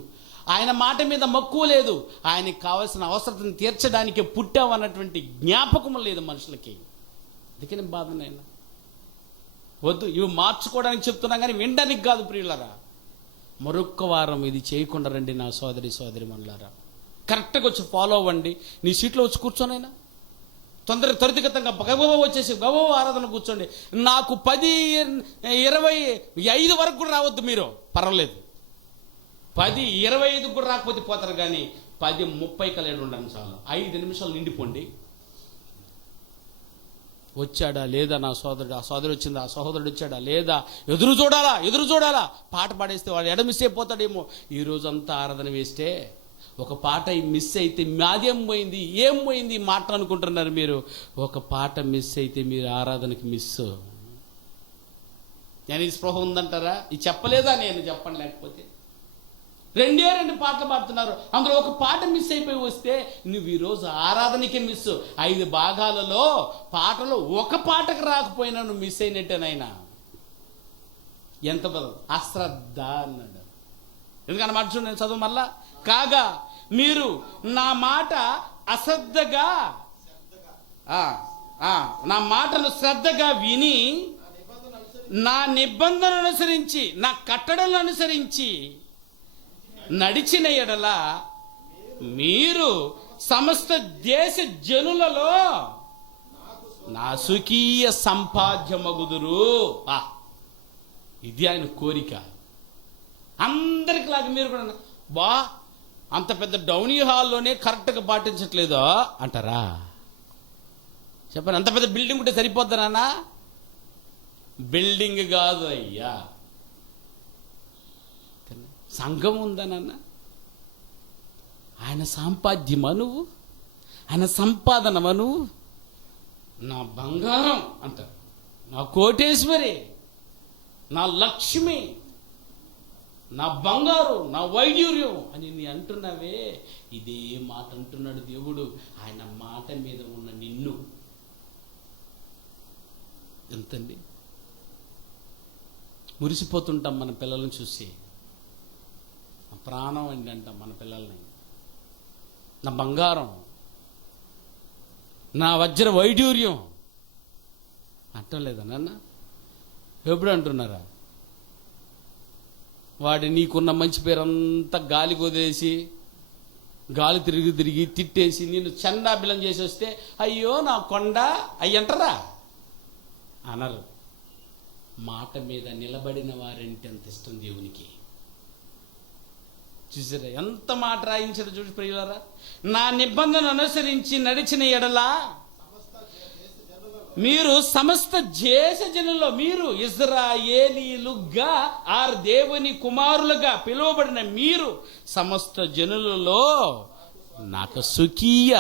ఆయన మాట మీద మక్కువ లేదు, ఆయనకి కావాల్సిన అవసరతను తీర్చడానికి పుట్టామన్నటువంటి జ్ఞాపకం లేదు మనుషులకి. అందుకని బాధనైనా వద్దు, ఇవి మార్చుకోవడానికి చెప్తున్నాం కానీ వినడానికి కాదు ప్రియులరా. మరొక్క వారం ఇది చేయకుండా రండి నా సోదరి మనులారా. కరెక్ట్గా వచ్చి ఫాలో అవ్వండి. నీ సీట్లో వచ్చి కూర్చోనైనా త్వరితగతంగా గబగబ వచ్చేసి గబగబ ఆరాధన కూర్చోండి. నాకు 10, 25 వరకు కూడా రావద్దు మీరు, పర్వాలేదు. 10, 25 కూడా రాకపోతే పోతారు కానీ 10:30 కలేడు ఉండండి చాలు. 5 నిమిషాలు నిండిపోండి. వచ్చాడా లేదా నా సోదరుడు, ఆ సోదరు వచ్చిందా, ఆ సహోదరుడు వచ్చాడా లేదా, ఎదురు చూడాలా. పాట పాడేస్తే వాడు ఎడమిస్ అయిపోతాడేమో. ఈ రోజంతా ఆరాధన వేస్తే ఒక పాట మిస్ అయితే మాదేం పోయింది, ఏం పోయింది మాట అనుకుంటున్నారు మీరు. ఒక పాట మిస్ అయితే మీరు ఆరాధనకి మిస్. నేను ఈ స్పృహ ఉందంటారా? ఇది చెప్పలేదా? నేను చెప్పండి. లేకపోతే 2 పాటలు పాడుతున్నారు, అందులో ఒక పాట మిస్ అయిపోయి వస్తే నువ్వు ఈరోజు ఆరాధనకే మిస్. 5 భాగాలలో పాటలో ఒక పాటకు రాకపోయినా నువ్వు మిస్ అయినట్టేనైనా. ఎంత బలం! అశ్రద్ధ అన్నాడు. ఎందుకన్నా మాట చూడండి, నేను చదువు మళ్ళా. కాగా మీరు నా మాట అశ్రద్ధగా, నా మాటను శ్రద్ధగా విని నా నిబంధనను అనుసరించి, నా కట్టడలను అనుసరించి నడిచిన ఎడల మీరు సమస్త దేశ జనులలో నా స్వకీయ సంపాద్యమగుదురు. ఇది ఆయన కోరిక. అందరికిలాగా మీరు కూడా బా అంత పెద్ద డౌనీ హాల్లోనే కరెక్ట్గా పాటించట్లేదో అంటారా? చెప్పండి. అంత పెద్ద బిల్డింగ్ ఉంటే సరిపోద్దా నాన్న? బిల్డింగ్ కాదు అయ్యా, సంఘం ఉందా నాన్న? ఆయన సంపాద్యమా నువ్వు? ఆయన సంపాదనమా నువ్వు? నా బంగారం అంటారు, నా కోటేశ్వరి, నా లక్ష్మి, నా బంగారు, నా వైడ్యూర్యం అని నీ అంటున్నావే. ఇదే మాట అంటున్నాడు దేవుడు. ఆయన మాట మీద ఉన్న నిన్ను. ఎంతండి మురిసిపోతుంటాం మన పిల్లలను చూసి. ప్రాణం అండి అంటాం మన పిల్లల్ని. నా బంగారం, నా వజ్ర వైడ్యూర్యం అంటం లేదా నాన్న? ఎప్పుడు అంటున్నారా? వాడి నీకున్న మంచి పేరంతా గాలి వదిలేసి, గాలి తిరిగి తిరిగి తిట్టేసి నేను చండాబిలం చేసి వస్తే అయ్యో నా కొండ అయ్యంటారా? అనరు. మాట మీద నిలబడిన వారంటే అంత ఇష్టం దేవునికి. చూసారా ఎంత మాట రాయించారు? చూసి ప్రియులారా, నా నిబంధన అనుసరించి నడిచిన ఎడలా మీరు సమస్త దేశ జనుల్లో, మీరు ఇజ్రాయేలీలుగా ఆరు దేవుని కుమారులుగా పిలువబడిన మీరు సమస్త జనులలో నాకు స్వకీయ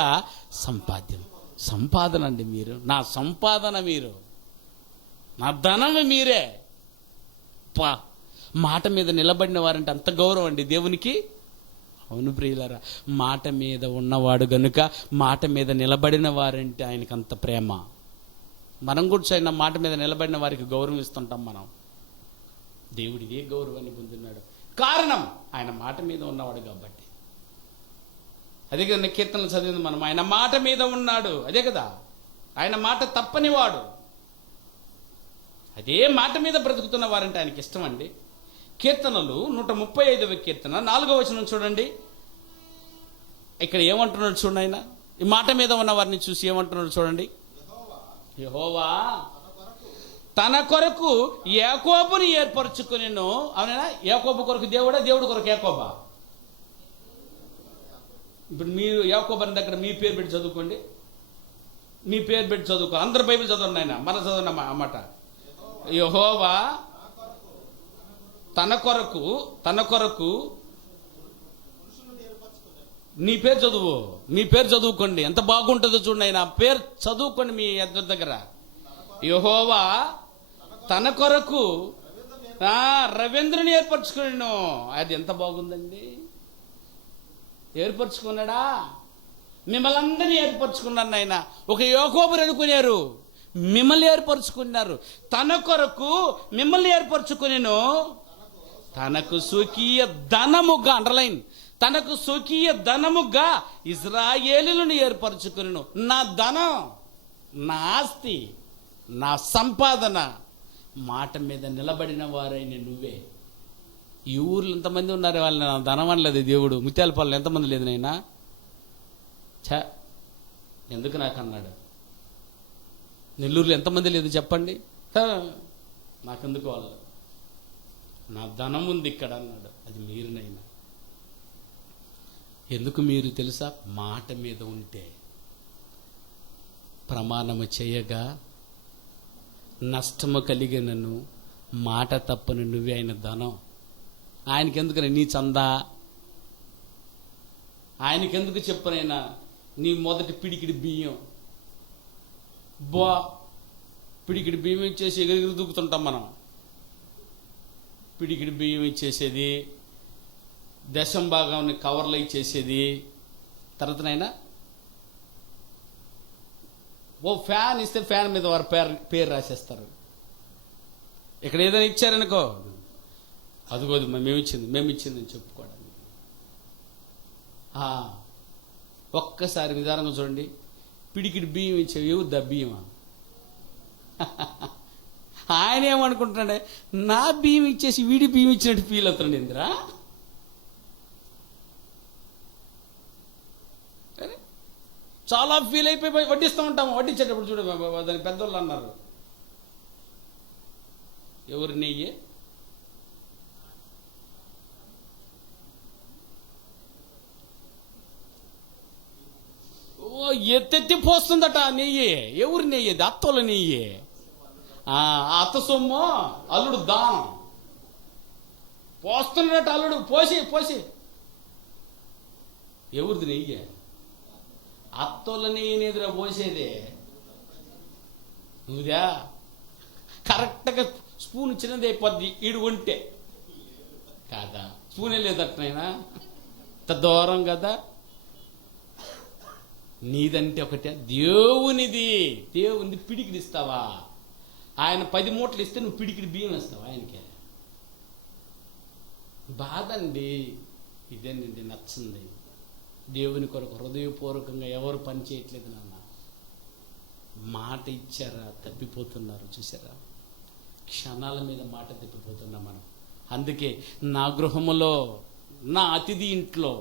సంపాదన అండి. మీరు నా సంపాదన, మీరు నా ధనము మీరే. మాట మీద నిలబడిన వారంటే అంత గౌరవం అండి దేవునికి. అవును ప్రియులారా, మాట మీద ఉన్నవాడు గనుక మాట మీద నిలబడిన వారంటే ఆయనకు అంత ప్రేమ. మనం కూడా ఆయన మాట మీద నిలబడిన వారికి గౌరవం ఇస్తుంటాం మనం. దేవుడు ఏ గౌరవాన్ని పొందున్నాడు? కారణం ఆయన మాట మీద ఉన్నవాడు కాబట్టి. అదే కదా కీర్తనలు చదివింది మనం. ఆయన మాట మీద ఉన్నాడు, అదే కదా. ఆయన మాట తప్పనివాడు. అదే మాట మీద బ్రతుకుతున్న వారంటే ఆయనకి ఇష్టం అండి. కీర్తనలు 135వ కీర్తన 4వ వచనం చూడండి. ఇక్కడ ఏమంటున్నాడు చూడండి. ఆయన ఈ మాట మీద ఉన్న వారిని చూసి ఏమంటున్నాడు చూడండి. యెహోవా తన కొరకు యాకోబుని ఏర్పరచుకొనెను. అవునా? యాకోబు కొరకు దేవుడా, దేవుడు కొరకు యాకోబా? ఇప్పుడు మీరు యాకోబు అనే దగ్గర మీ పేరు పెట్టి చదువుకోండి. మీ పేరు పెట్టి చదువుకో. అందరు బైబిల్ చదవండి. ఆయన మన చదవండి అన్నమాట. యెహోవా తన కొరకు నీ పేరు చదువు. మీ పేరు చదువుకోండి. ఎంత బాగుంటుందో చూడండి. ఆయన పేరు చదువుకోండి మీ ఇద్దరి దగ్గర. యెహోవా తన కొరకు రవీంద్రుని ఏర్పరచుకున్నాను. అది ఎంత బాగుందండి. ఏర్పరచుకున్నాడా? మిమ్మల్ని అందరినీ ఏర్పరచుకున్నాను ఆయన. ఒక యాకోబుని అనుకున్నారు, మిమ్మల్ని ఏర్పరచుకున్నారు. తన కొరకు మిమ్మల్ని ఏర్పరచుకునేను. తనకు స్వకీయ ధనముగా, అండర్లైన్, తనకు స్వకీయ ధనముగా ఇజ్రాయేలులను ఏర్పరచుకునేను. నా ధనం, నా ఆస్తి, నా సంపాదన. మాట మీద నిలబడిన వారైన నువ్వే. ఈ ఊర్లో ఎంతమంది ఉన్నారు? వాళ్ళని నా ధనం అనలేదు దేవుడు. ముత్యాలపాలెంలో ఎంతమంది లేదు నైనా? ఎందుకు నాకు అన్నాడు? నెల్లూరులో ఎంతమంది లేదు చెప్పండి? నాకెందుకు వాళ్ళు? నా ధనం ఉంది ఇక్కడ అన్నాడు. అది మీరునైనా. ఎందుకు మీరు తెలుసా? మాట మీద ఉంటే ప్రమాణము చేయగా నష్టము కలిగినను మాట తప్పను నువ్వే ఆయన ధనం. ఆయనకి ఎందుకని నీ చందా? ఆయనకెందుకు చెప్పనైనా నీ మొదటి పిడికిడి బియ్యం పిడికిడి బియ్యం ఇచ్చేసి ఎగిరి దూకుతుంటాం మనం. పిడికిడి బియ్యం ఇచ్చేసేది, దశం భాగాన్ని కవర్లో ఇచ్చేసేది. తర్వాతనైనా ఓ ఫ్యాన్ ఇస్తే ఫ్యాన్ మీద వారి పేరు రాసేస్తారు. ఇక్కడ ఏదైనా ఇచ్చారనుకో, అదిగోదు మేము ఇచ్చిందని చెప్పుకోవడానికి. ఒక్కసారి నిదానంగా చూడండి, పిడికిడి బియ్యం ఇచ్చేవి ఏవుద్దా బియ్యమా? ఆయన ఏమనుకుంటున్నాడే, నా బియ్యం ఇచ్చేసి వీడి బియ్యం ఇచ్చినట్టు ఫీల్ అవుతున్నాడు ఇంద్రా. చాలా ఫీల్ అయిపోయి వడ్డిస్తూ ఉంటాము. వడ్డించేటప్పుడు చూడ దాని పెద్దోళ్ళు అన్నారు, ఎవరి నెయ్యి ఎత్తెత్తి పోస్తుందట నెయ్యి. ఎవరి నెయ్యి? అత్తోళ్ళ నెయ్యి. అత్త సొమ్ము అల్లుడు దానం పోస్తున్నట్టు అల్లుడు పోసి ఎవరిది నెయ్యి? అత్తోళ్ళ నెయ్యిని ఎదురా పోసేదే. నువ్వుదా కరెక్ట్గా స్పూన్ చిన్నది అయిపోద్ది ఈడు ఉంటే కాదా? స్పూనే లేదట్నైనా దూరం కదా. నీదంటే ఒకటే, దేవునిది పిడికిడి ఇస్తావా? ఆయన 10 మూటలు ఇస్తే నువ్వు పిడికిడి బియ్యం ఇస్తావా ఆయనకే? బాధ అండి. ఇదేనండి నచ్చింది. దేవుని కొరకు హృదయపూర్వకంగా ఎవరు పని చేయట్లేదు నాన్న. మాట ఇచ్చారా తప్పిపోతున్నారు. చూసారా, క్షణాల మీద మాట తప్పిపోతున్నాం మనం. అందుకే నా గృహములో నా అతిథి ఇంట్లో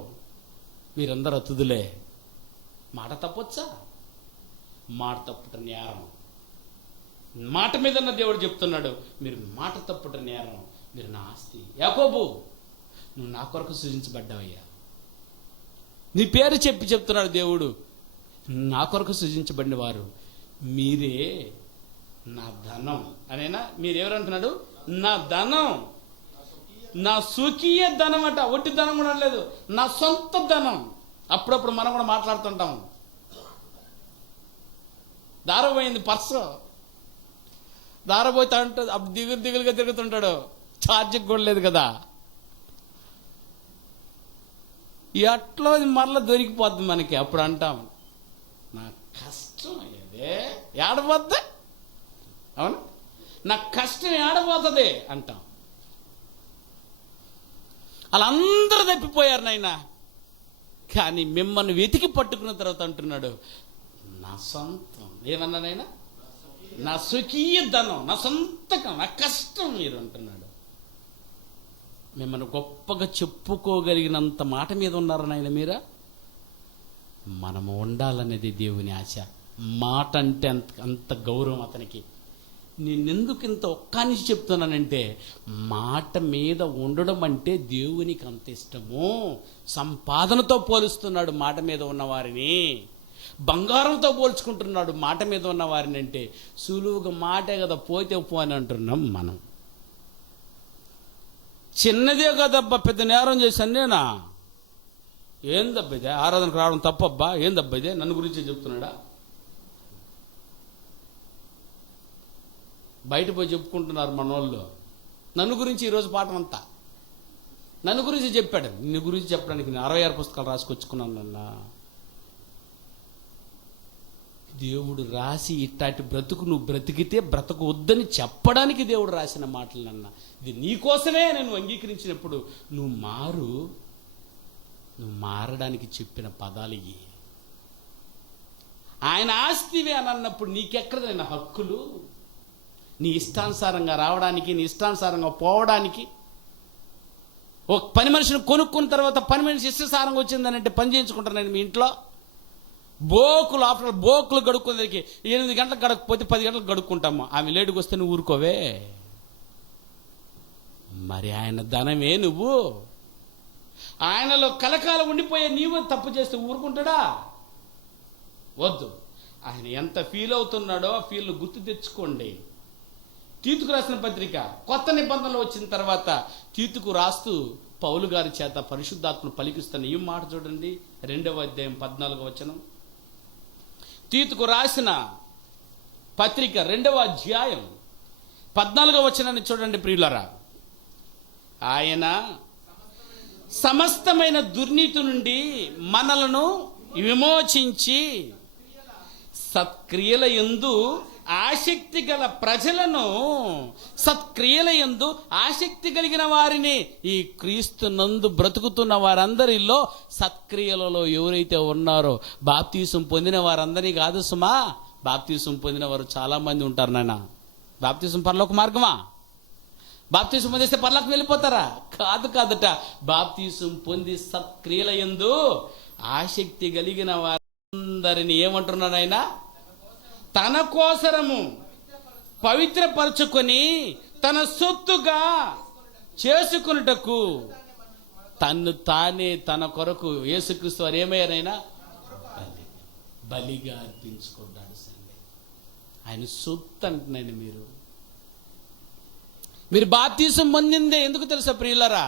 మీరందరూ అతిథులే. మాట తప్పొచ్చా? మాట తప్పుట నేరం. మాట మీద దేవుడు చెప్తున్నాడు, మీరు మాట తప్పుట నేరం, మీరు నా ఆస్తి. యాకోబు, నువ్వు నా కొరకు సృజించబడ్డావయ్యా. నీ పేరు చెప్తున్నాడు దేవుడు, నా కొరకు సృజించబడిన వారు మీరే నా ధనం అనేనా. మీరెవరంటున్నాడు? నా ధనం, నా స్వకీయ ధనం అట. ఒట్టి ధనం కూడా లేదు, నా సొంత ధనం. అప్పుడప్పుడు మనం కూడా మాట్లాడుతుంటాం, దారపోయింది పర్సు, దారపోతే అంటుంది. అప్పుడు దిగులుగా తిరుగుతుంటాడు, ఛార్జింగ్ కూడా లేదు కదా. ఎట్లా మరలా దొరికిపోద్ది మనకి. అప్పుడు అంటాం, నా కష్టం ఏదే ఏడబోద్ది. అవును, నా కష్టం ఏడబోతుంది అంటాం. వాళ్ళందరూ తప్పిపోయారు నాయన, కానీ మిమ్మల్ని వెతికి పట్టుకున్న తర్వాత అంటున్నాడు, నా సొంతం. ఏమన్నానైనా? నా స్వకీయ ధనం, నా సొంతకం, నా కష్టం మీరు అంటున్నాడు. మిమ్మల్ని గొప్పగా చెప్పుకోగలిగినంత మాట మీద ఉన్నారు నాయన మీరా. మనము ఉండాలనేది దేవుని ఆశ. మాట అంటే అంత గౌరవం అతనికి. నేనెందుకు ఇంత ఒక్కనిసి చెప్తున్నానంటే, మాట మీద ఉండడం అంటే దేవునికి అంత ఇష్టము. సంపాదనతో పోలుస్తున్నాడు మాట మీద ఉన్నవారిని, బంగారంతో పోల్చుకుంటున్నాడు మాట మీద ఉన్న వారిని. అంటే సులువుగా మాటే కదా, పోతే పో అని అంటున్నాం మనం. చిన్నదే కదబ్బా, పెద్ద నేరం చేశాను నేనా? ఏందబ్బా ఇదే? ఆరాధనకు రావడం తప్పబ్బా, ఏందబ్బా ఇదే? నన్ను గురించి చెప్తున్నాడా? బయట పోయి చెప్పుకుంటున్నారు మన వాళ్ళు నన్ను గురించి. ఈరోజు పాఠం అంతా నన్ను గురించి చెప్పాడు. నిన్ను గురించి చెప్పడానికి నేను 66 పుస్తకాలు రాసుకొచ్చుకున్నాను నాన్న. దేవుడు రాసి ఇట్టాటి బ్రతుకు నువ్వు బ్రతికితే బ్రతకు వద్దని చెప్పడానికి దేవుడు రాసిన మాటలు నాన్న. ఇది నీకోసమే నేను అంగీకరించినప్పుడు నువ్వు మారడానికి చెప్పిన పదాలు ఇవి. ఆయన ఆస్తివే అని అన్నప్పుడు నీకెక్కడైనా హక్కులు? నీ ఇష్టానుసారంగా రావడానికి, నీ ఇష్టానుసారంగా పోవడానికి. ఒక పని మనిషిని కొనుక్కున్న తర్వాత పని మనిషి ఇష్టానుసారంగా వచ్చిందని అంటే పని చేయించుకుంటాను నేను మీ ఇంట్లో. బోకులు గడుక్కునేసరికి 8 గంటలకు గడకపోతే 10 గంటలకు గడుక్కుంటాము. ఆమె లేటుకు వస్తే నువ్వు ఊరుకోవే? మరి ఆయన ధనమే నువ్వు. ఆయనలో కలకాలం ఉండిపోయే నీవు తప్పు చేస్తే ఊరుకుంటాడా? వద్దు. ఆయన ఎంత ఫీల్ అవుతున్నాడో ఆ ఫీల్ గుర్తు తెచ్చుకోండి. తీతుకు రాసిన పత్రిక కొత్త నిబంధనలు వచ్చిన తర్వాత తీతుకు రాస్తూ పౌలు గారి చేత పరిశుద్ధాత్మను పలికిస్తున్న ఈ మాట చూడండి, 2వ అధ్యాయం 14వ వచనం. తీతుకు రాసిన పత్రిక 2వ అధ్యాయం 14వ వచనాన్ని చూడండి ప్రియులారా. ఆయన సమస్తమైన దుర్నీతి నుండి మనలను విమోచించి సత్క్రియల యందు ఆసక్తి గల ప్రజలను, సత్క్రియల యందు ఆసక్తి కలిగిన వారిని, ఈ క్రీస్తు నందు బ్రతుకుతున్న వారందరిలో సత్క్రియలలో ఎవరైతే ఉన్నారో, బాప్తీసం పొందిన వారందరినీ కాదు సుమా, బాప్తీసం పొందిన వారు చాలా మంది ఉంటారు నాయన. బాప్తీసం పరలోక మార్గమా? బాప్తీసం పొందిస్తే పరలోకం వెళ్ళిపోతారా? కాదట. బాప్తీసం పొంది సత్క్రియల యందు ఆసక్తి కలిగిన వారందరిని ఏమంటున్నాడు ఆయన? తన కోసరము పవిత్రపరచుకొని తన సొత్తుగా చేసుకున్నటకు తన్ను తానే తన కొరకు యేసుక్రీస్తు వారు ఏమయ్యారైనా బలిగా అర్పించుకున్నాడు. సండే ఆయన సొత్తు అంటున్నాను. మీరు బాప్తీసం పొందిందే ఎందుకు తెలుసా ప్రియులరా?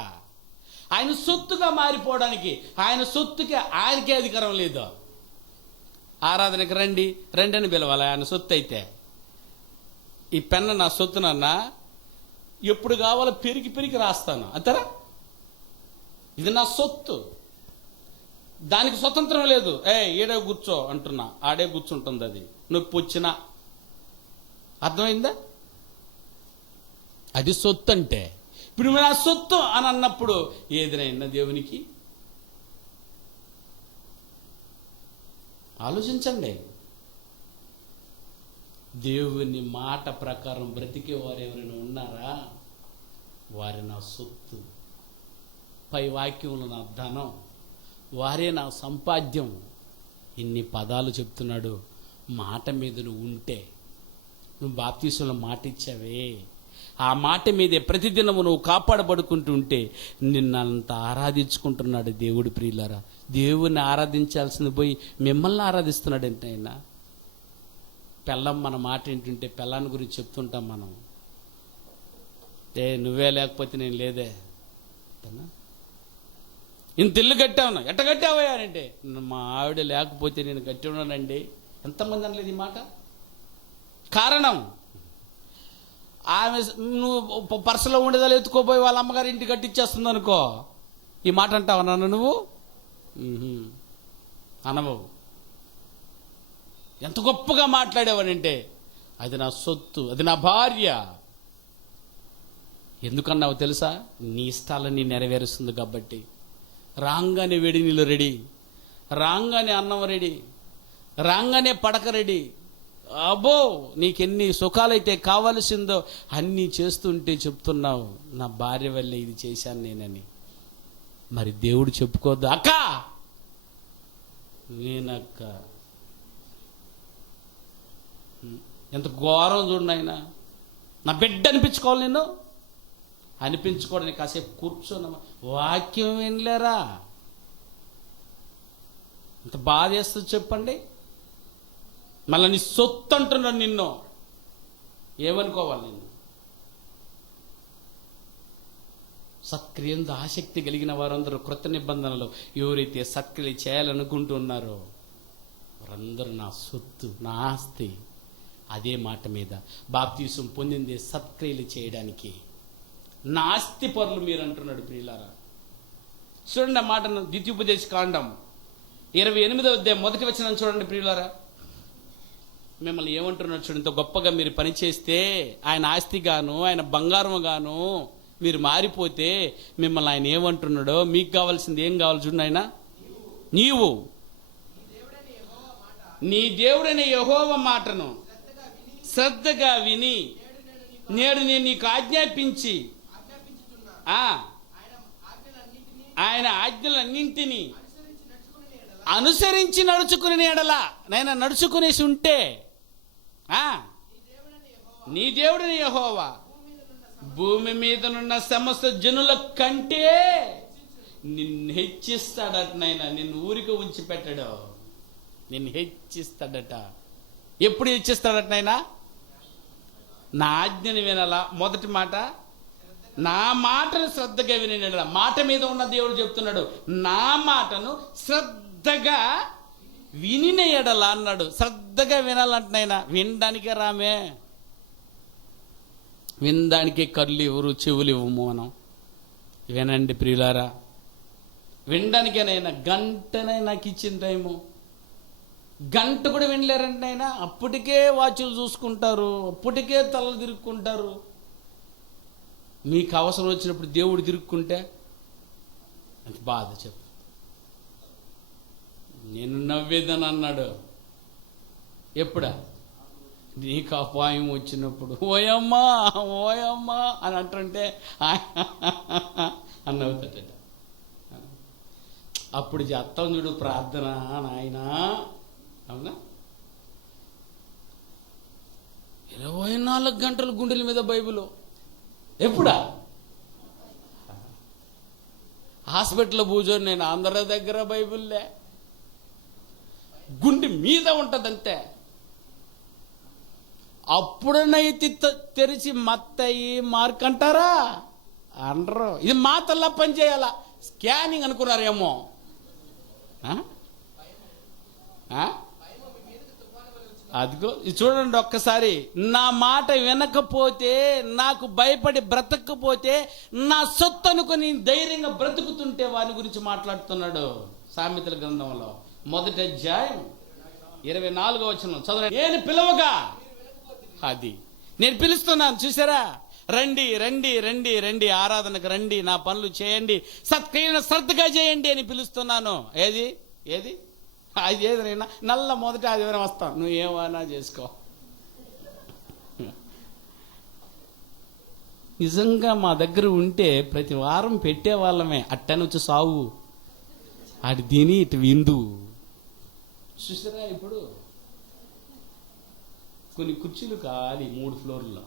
ఆయన సొత్తుగా మారిపోవడానికి. ఆయన సొత్తుకి ఆయనకే అధికారం లేదు. ఆరాధనకి రండి అని పిలవాలి ఆయన సొత్తు అయితే. ఈ పెన్ను నా సొత్తునన్నా, ఎప్పుడు కావాలో పెరిగి రాస్తాను అంతేరా. ఇది నా సొత్తు, దానికి స్వతంత్రం లేదు. ఈడే కూర్చో అంటున్నా, ఆడే కూర్చుంటుంది. అది నొప్పి వచ్చినా. అర్థమైందా? అది సొత్తు అంటే. ఇప్పుడు నా సొత్తు అని అన్నప్పుడు ఏదైనా దేవునికి ఆలోచించండి. దేవుని మాట ప్రకారం బ్రతికే వారు ఎవరైనా ఉన్నారా? వారే నా సొత్తు, పై వాక్యంలో నా ధనం, వారే నా సంపాద్యం. ఇన్ని పదాలు చెప్తున్నాడు. మాట మీద నువ్వు ఉంటే, నువ్వు బాప్తీసంలో మాట ఇచ్చావే, ఆ మాట మీదే ప్రతిదినము నువ్వు కాపాడబడుకుంటూ ఉంటే నిన్నంత ఆరాధించుకుంటున్నాడు దేవుడు. ప్రియులారా, దేవుణ్ణి ఆరాధించాల్సింది పోయి మిమ్మల్ని ఆరాధిస్తున్నాడు. ఏంటైనా పెళ్ళం మన మాట ఏంటంటే పెళ్ళాన్ని గురించి చెప్తుంటాం మనం. నువ్వే లేకపోతే నేను లేదే, ఇంత ఇల్లు కట్టావునా, ఎట్ట కట్టావయ్యా అంటే, మా ఆవిడ లేకపోతే నేను కట్టి ఉన్నానండి. ఎంతమంది అనలేదు ఈ మాట? కారణం, ఆమె నువ్వు పర్సలో ఉండేదాలు ఎత్తుకోపోయి వాళ్ళ అమ్మగారి ఇంటికి కట్టించేస్తుంది అనుకో, ఈ మాట అంటావు నాన్న నువ్వు? అనవు. ఎంత గొప్పగా మాట్లాడేవాడంటే, అది నా సొత్తు, అది నా భార్య. ఎందుకన్నావు తెలుసా? నీ ఇష్టాలని నెరవేరుస్తుంది కాబట్టి. రాంగానే వేడి నీళ్ళు రెడీ, రాంగానే అన్నం రెడీ, రాంగానే పడక రెడీ. అబ్బో, నీకెన్ని సుఖాలైతే కావలసిందో అన్నీ చేస్తుంటే చెప్తున్నావు, నా భార్య వల్లే ఇది చేశాను నేనని. మరి దేవుడు చెప్పుకోద్దు, అక్క నేనక్క. ఎంత ఘోరం చూడండి. ఆయన నా బిడ్డ అనిపించుకోవాలి, నేను అనిపించుకోవడానికి కాసేపు కూర్చోనమ్మా, వాక్యం వినలేరా? ఎంత బాధ వేస్తుంది చెప్పండి. మళ్ళీ నీ సొత్తు అంటున్నాడు నిన్ను, ఏమనుకోవాలి నిన్ను? సత్క్రియందు ఆసక్తి కలిగిన వారందరూ క్రొత్త నిబంధనలో ఎవరైతే సత్క్రియలు చేయాలనుకుంటున్నారో వారందరూ నా సొత్తు, నా ఆస్తి. అదే మాట మీద బాప్తీసం పొందింది సత్క్రియలు చేయడానికి. నా ఆస్తి పరులు మీరు అంటున్నాడు ప్రియులారా. చూడండి ఆ మాటను, ద్వితీయోపదేశ కాండం 28వ అధ్యాయం 1వ వచనం చూడండి ప్రియులారా. మిమ్మల్ని ఏమంటున్నాడు చూడండి, ఇంత గొప్పగా మీరు పనిచేస్తే, ఆయన ఆస్తిగాను ఆయన బంగారం గాను మీరు మారిపోతే మిమ్మల్ని ఆయన ఏమంటున్నాడో, మీకు కావాల్సింది ఏం కావాలి చూడండి. ఆయన నీవు నీ దేవుడైన యెహోవా మాటను శ్రద్ధగా విని నేడు నేను నీకు ఆజ్ఞాపించి ఆయన ఆజ్ఞలన్నింటినీ అనుసరించి నడుచుకునే ఎడల, నైనా నడుచుకునేసి ఉంటే, నీ దేవుడిని యెహోవా భూమి మీదనున్న సమస్త జనుల కంటే నిన్ను హెచ్చిస్తాడట. నైనా నిన్ను ఊరికి ఉంచి పెట్టాడు, నిన్ను హెచ్చిస్తాడట. ఎప్పుడు హెచ్చిస్తాడట నైనా? నా ఆజ్ఞని వినాలా. మొదటి మాట నా మాటను శ్రద్ధగా వినండి. మాట మీద ఉన్న దేవుడు చెప్తున్నాడు, నా మాటను శ్రద్ధగా వినిన ఎడల అన్నాడు. శ్రద్ధగా వినాలంటున్నాయినా, వినడానికే రామే, వినడానికే కళ్ళు ఇవ్వరు, చెవులు ఇవ్వము మనం. వినండి ప్రియులారా, వినడానికేనైనా గంటనే నాకు ఇచ్చిన టైము, గంట కూడా వినలేరండి అయినా. అప్పటికే వాచులు చూసుకుంటారు, అప్పటికే తలలు తిరుక్కుంటారు. మీకు అవసరం వచ్చినప్పుడు దేవుడు తిరుక్కుంటే అంత బాధ. చెప్పు, నేను నవ్వేదని అన్నాడు. ఎప్పుడా? నీకు అపాయం వచ్చినప్పుడు ఓయమ్మా ఓయమ్మా అని అంటుంటే అని నవ్వుతాడట. అప్పుడు చేస్తాం చూడు ప్రార్థన, నాయనా. అవునా? 24 గంటలు గుండెల మీద బైబిల్. ఎప్పుడా? హాస్పిటల్లో కూర్చొని నేను అందరి దగ్గర బైబిల్లే, గుండె మీద ఉంటుందంతే. అప్పుడనైతే తెరిచి మత్తయి మార్క్ అంటారా? అనరు. ఇది మాతల్లా పని చేయాలా? స్కానింగ్ అనుకున్నారేమో. అదిగో ఇది చూడండి ఒక్కసారి. నా మాట వినకపోతే, నాకు భయపడి బ్రతకపోతే, నా సొత్తు అనుకుని ధైర్యంగా బ్రతుకుతుంటే వాని గురించి మాట్లాడుతున్నాడు సామెతల గ్రంథంలో 1వ అధ్యాయం 24వ వచనం చదవండి. నేను పిలవగా, అది నేను పిలుస్తున్నాను, చూసారా? రండి రండి రండి రండి, ఆరాధనకు రండి, నా పనులు చేయండి, సత్క్రియను శ్రద్ధగా చేయండి అని పిలుస్తున్నాను. ఏది ఏది అది ఏదైనా నల్ల మొదట ఆదివారం వస్తాను, నువ్వు ఏమైనా చేసుకో. నిజంగా మా దగ్గర ఉంటే ప్రతి వారం పెట్టేవాళ్ళమే. అట్టనొచ్చి సావు, అటు తిని ఇటు విందు. చూసారా? ఇప్పుడు కొన్ని కుర్చీలు ఖాళీ 3 ఫ్లోర్లో,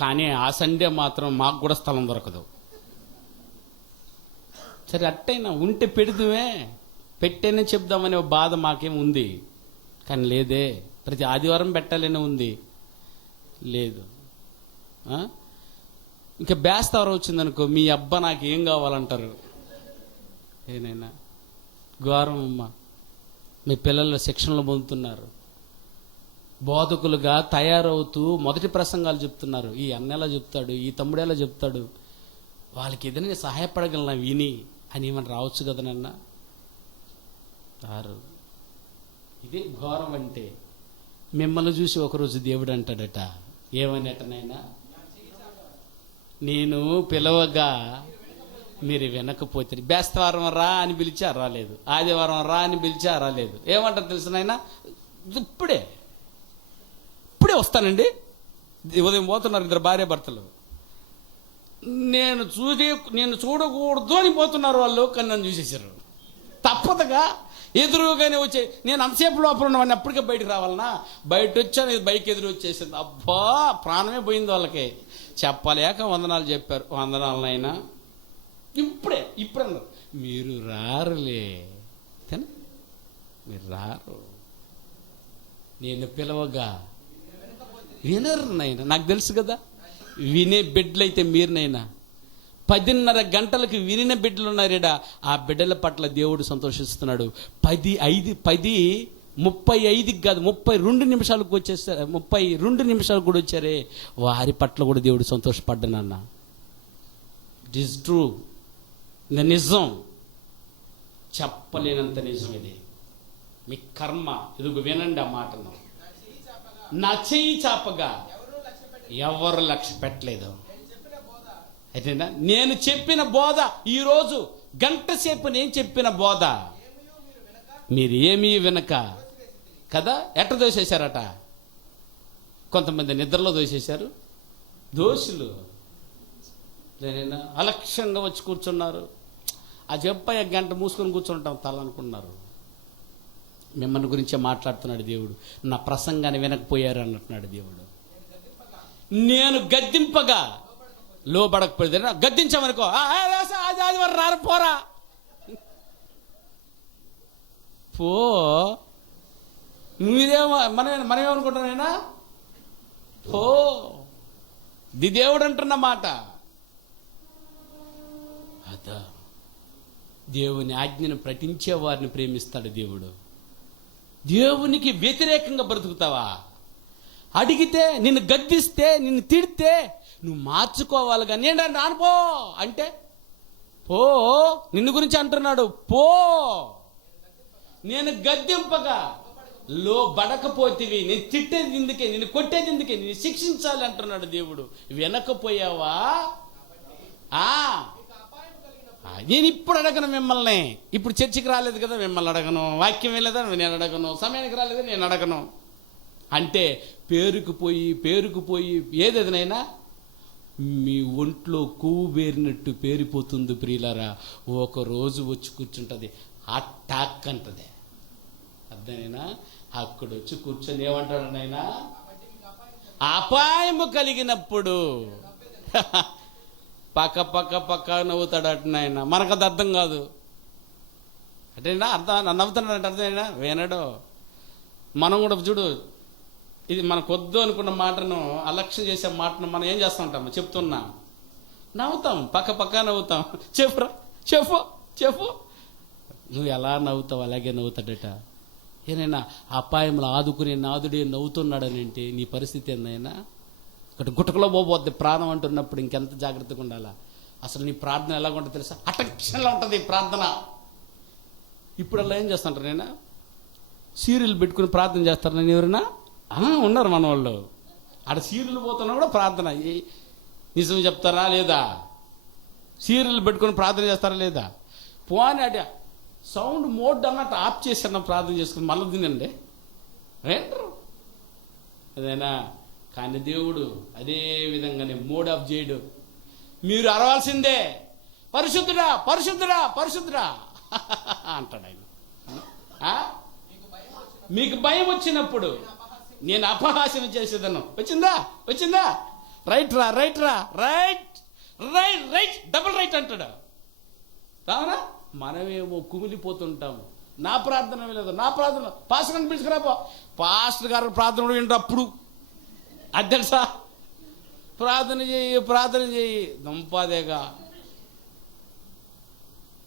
కానీ ఆ సండే మాత్రం మాకు కూడా స్థలం దొరకదు. సరే అట్టయినా ఉంటే పెడుతుమే, పెట్టేనే చెప్దామనే బాధ మాకేం ఉంది, కానీ లేదే. ప్రతి ఆదివారం పెట్టాలనే ఉంది, లేదు. ఇంకా బేస్తవారం వచ్చిందనుకో, మీ అబ్బా నాకు ఏం కావాలంటారు. ఏనైనా ఘోరం అమ్మ. మీ పిల్లలు శిక్షణలు పొందుతున్నారు, బోధకులుగా తయారవుతూ మొదటి ప్రసంగాలు చెప్తున్నారు. ఈ అన్న ఎలా చెప్తాడు, ఈ తమ్ముడు ఎలా చెప్తాడు, వాళ్ళకి ఏదైనా సహాయపడగలనా విని అని ఏమని రావచ్చు కదా నన్న. రారు. ఇదే ఘోరం. అంటే మిమ్మల్ని చూసి ఒకరోజు దేవుడు అంటాడట, ఏమనేటనైనా, నేను పిలవగా మీరు వినకపోతే, బేస్తవారం రా అని పిలిచా రాలేదు, ఆదివారం రా అని పిలిచా రాలేదు. ఏమంటారు తెలుసునైనా, ఇప్పుడే వస్తానండి. ఉదయం పోతున్నారు 2 భార్య భర్తలు, నేను చూడకూడదు అని పోతున్నారు వాళ్ళు, కానీ నన్ను చూసేసారు. తప్పదుగా, ఎదురుగానే వచ్చే. నేను అంతసేపు లోపల ఉన్నవాడిని అప్పటికే బయటకు రావాలన్నా, బయట వచ్చాను, బైక్ ఎదురు వచ్చేసింది. అబ్బా, ప్రాణమే పోయింది వాళ్ళకి. చెప్పలేక వందనాలు చెప్పారు. వందనాలనైనా ఇప్పుడు అన్నారు, మీరు రారులే, మీరు రారు. నేను పిలవగా వినరు నైనా, నాకు తెలుసు కదా. వినే బిడ్డలైతే మీరునైనా 10:30 గంటలకు వినిన బిడ్డలు ఉన్నారేడా, ఆ బిడ్డల పట్ల దేవుడు సంతోషిస్తున్నాడు. 10:35 కాదు, 32 నిమిషాలకు వచ్చేసారు, 32 నిమిషాలకు కూడా వచ్చారే, వారి పట్ల కూడా దేవుడు సంతోషపడ్డానన్న. It is true. ఇది నిజం, చెప్పలేనంత నిజం ఇది. మీ కర్మ. ఇదిగో వినండి ఆ మాటను. నా చెయ్యి చాపగా ఎవరు లక్ష్య పెట్టలేదు. అయితేనా నేను చెప్పిన బోధ, ఈరోజు గంట సేపు నేను చెప్పిన బోధ మీరు ఏమీ వినక కదా, ఎట్ట దోసేశారట. కొంతమంది నిద్రలో దోసేశారు, దోషులు అలక్ష్యంగా వచ్చి కూర్చున్నారు. ఆ చెప్ప గంట మూసుకొని కూర్చుంటాం తల అనుకున్నారు. మిమ్మల్ని గురించే మాట్లాడుతున్నాడు దేవుడు. నా ప్రసంగాన్ని వినకపోయారు అంటున్నాడు దేవుడు. నేను గద్దింపగా లోబడకపోతే, గద్దించామనుకో, ఆదివారం రారు పోరా, పో. మనమేమనుకుంటున్నాయినా, పో ఇది దేవుడు అంటున్న మాట. అదా దేవుని ఆజ్ఞను ప్రకటించే వారిని ప్రేమిస్తాడు దేవుడు. దేవునికి వ్యతిరేకంగా బ్రతుకుతావా? అడిగితే, నిన్ను గద్దిస్తే, నిన్ను తిడితే నువ్వు మార్చుకోవాలి. కానీ నేను రానుపో అంటే పో, నిన్ను గురించి అంటున్నాడు. పో, నేను గద్దింపగా లోబడకపోతివి, నేను తిట్టేది ఎందుకే, నిన్ను కొట్టేది ఎందుకే, నిన్ను శిక్షించాలి అంటున్నాడు దేవుడు. వినకపోయావా? నేను ఇప్పుడు అడగను మిమ్మల్ని. ఇప్పుడు చర్చికి రాలేదు కదా, మిమ్మల్ని అడగను. వాక్యం వెళ్ళలేదా, నేను అడగను. సమయానికి రాలేదా, నేను అడగను. అంటే పేరుకుపోయి ఏదైనా మీ ఒంట్లో కొవ్వు పేరినట్టు పేరిపోతుంది ప్రియులారా. ఒక రోజు వచ్చి కూర్చుంటుంది, అటాక్ అంటది. అర్థమైనా? అక్కడ వచ్చి కూర్చొని ఏమంటాడు నాయనా, అపాయము కలిగినప్పుడు పక్క నవ్వుతాడు అటు నాయన. మనకు అది అర్థం కాదు అటేనా, అర్థం నవ్వుతున్నాడు అర్థమైనా, వినడు. మనం కూడా చూడు, ఇది మనకు వద్దు అనుకున్న మాటను, అలక్ష్యం చేసే మాటను మనం ఏం చేస్తూ ఉంటాము, చెప్తున్నా నవ్వుతాం, పక్క నవ్వుతాం. చెప్పురా, చెప్పు. నువ్వు ఎలా నవ్వుతావు అలాగే నవ్వుతాడట. ఏనైనా అపాయంలో ఆదుకునే నాదుడే నవ్వుతున్నాడని అంటే నీ పరిస్థితి ఏందైనా? ఇక్కడ గుట్టకలో పోబోద్ది ప్రాణం అంటున్నప్పుడు ఇంకెంత జాగ్రత్తగా ఉండాలా. అసలు నీ ప్రార్థన ఎలాగ ఉంటుంది తెలుసా? అటెన్షన్లో ఉంటుంది ప్రార్థన. ఇప్పుడు అలా ఏం చేస్తుంటారు, నేను సీరియల్ పెట్టుకుని ప్రార్థన చేస్తారు. నేను ఎవరైనా ఉన్నారు మన వాళ్ళు, ఆడ సీరియల్ పోతున్నా కూడా ప్రార్థన. నిజం చెప్తారా లేదా? సీరియల్ పెట్టుకుని ప్రార్థన చేస్తారా లేదా? పోనీ అట సౌండ్ మోడ్ అన్నట్టు ఆఫ్ చేసిన ప్రార్థన చేసుకుని మళ్ళీ తినండి ఏంటారు అదేనా. కానీ దేవుడు అదే విధంగానే మోడ్ ఆఫ్ చేయడు. మీరు అరవాల్సిందే, పరిశుద్ధుడా పరిశుద్ధుడా పరిశుద్ధుడా అంటాడు ఆయన. మీకు భయం వచ్చినప్పుడు నేను అపహాస్యం చేసేదను. వచ్చిందా రైట్ డబుల్ రైట్ అంటాడు. కావునా మనమేమో కుమిలిపోతుంటాము. నా ప్రార్థన లేదు, నా ప్రార్థన పాస్టర్ గారిని పిలుచుకురాపో. పాస్టర్ గారు ప్రార్థన వింటారు అప్పుడు. అది తెలుసా? ప్రార్థన చేయి దంపాదేగా.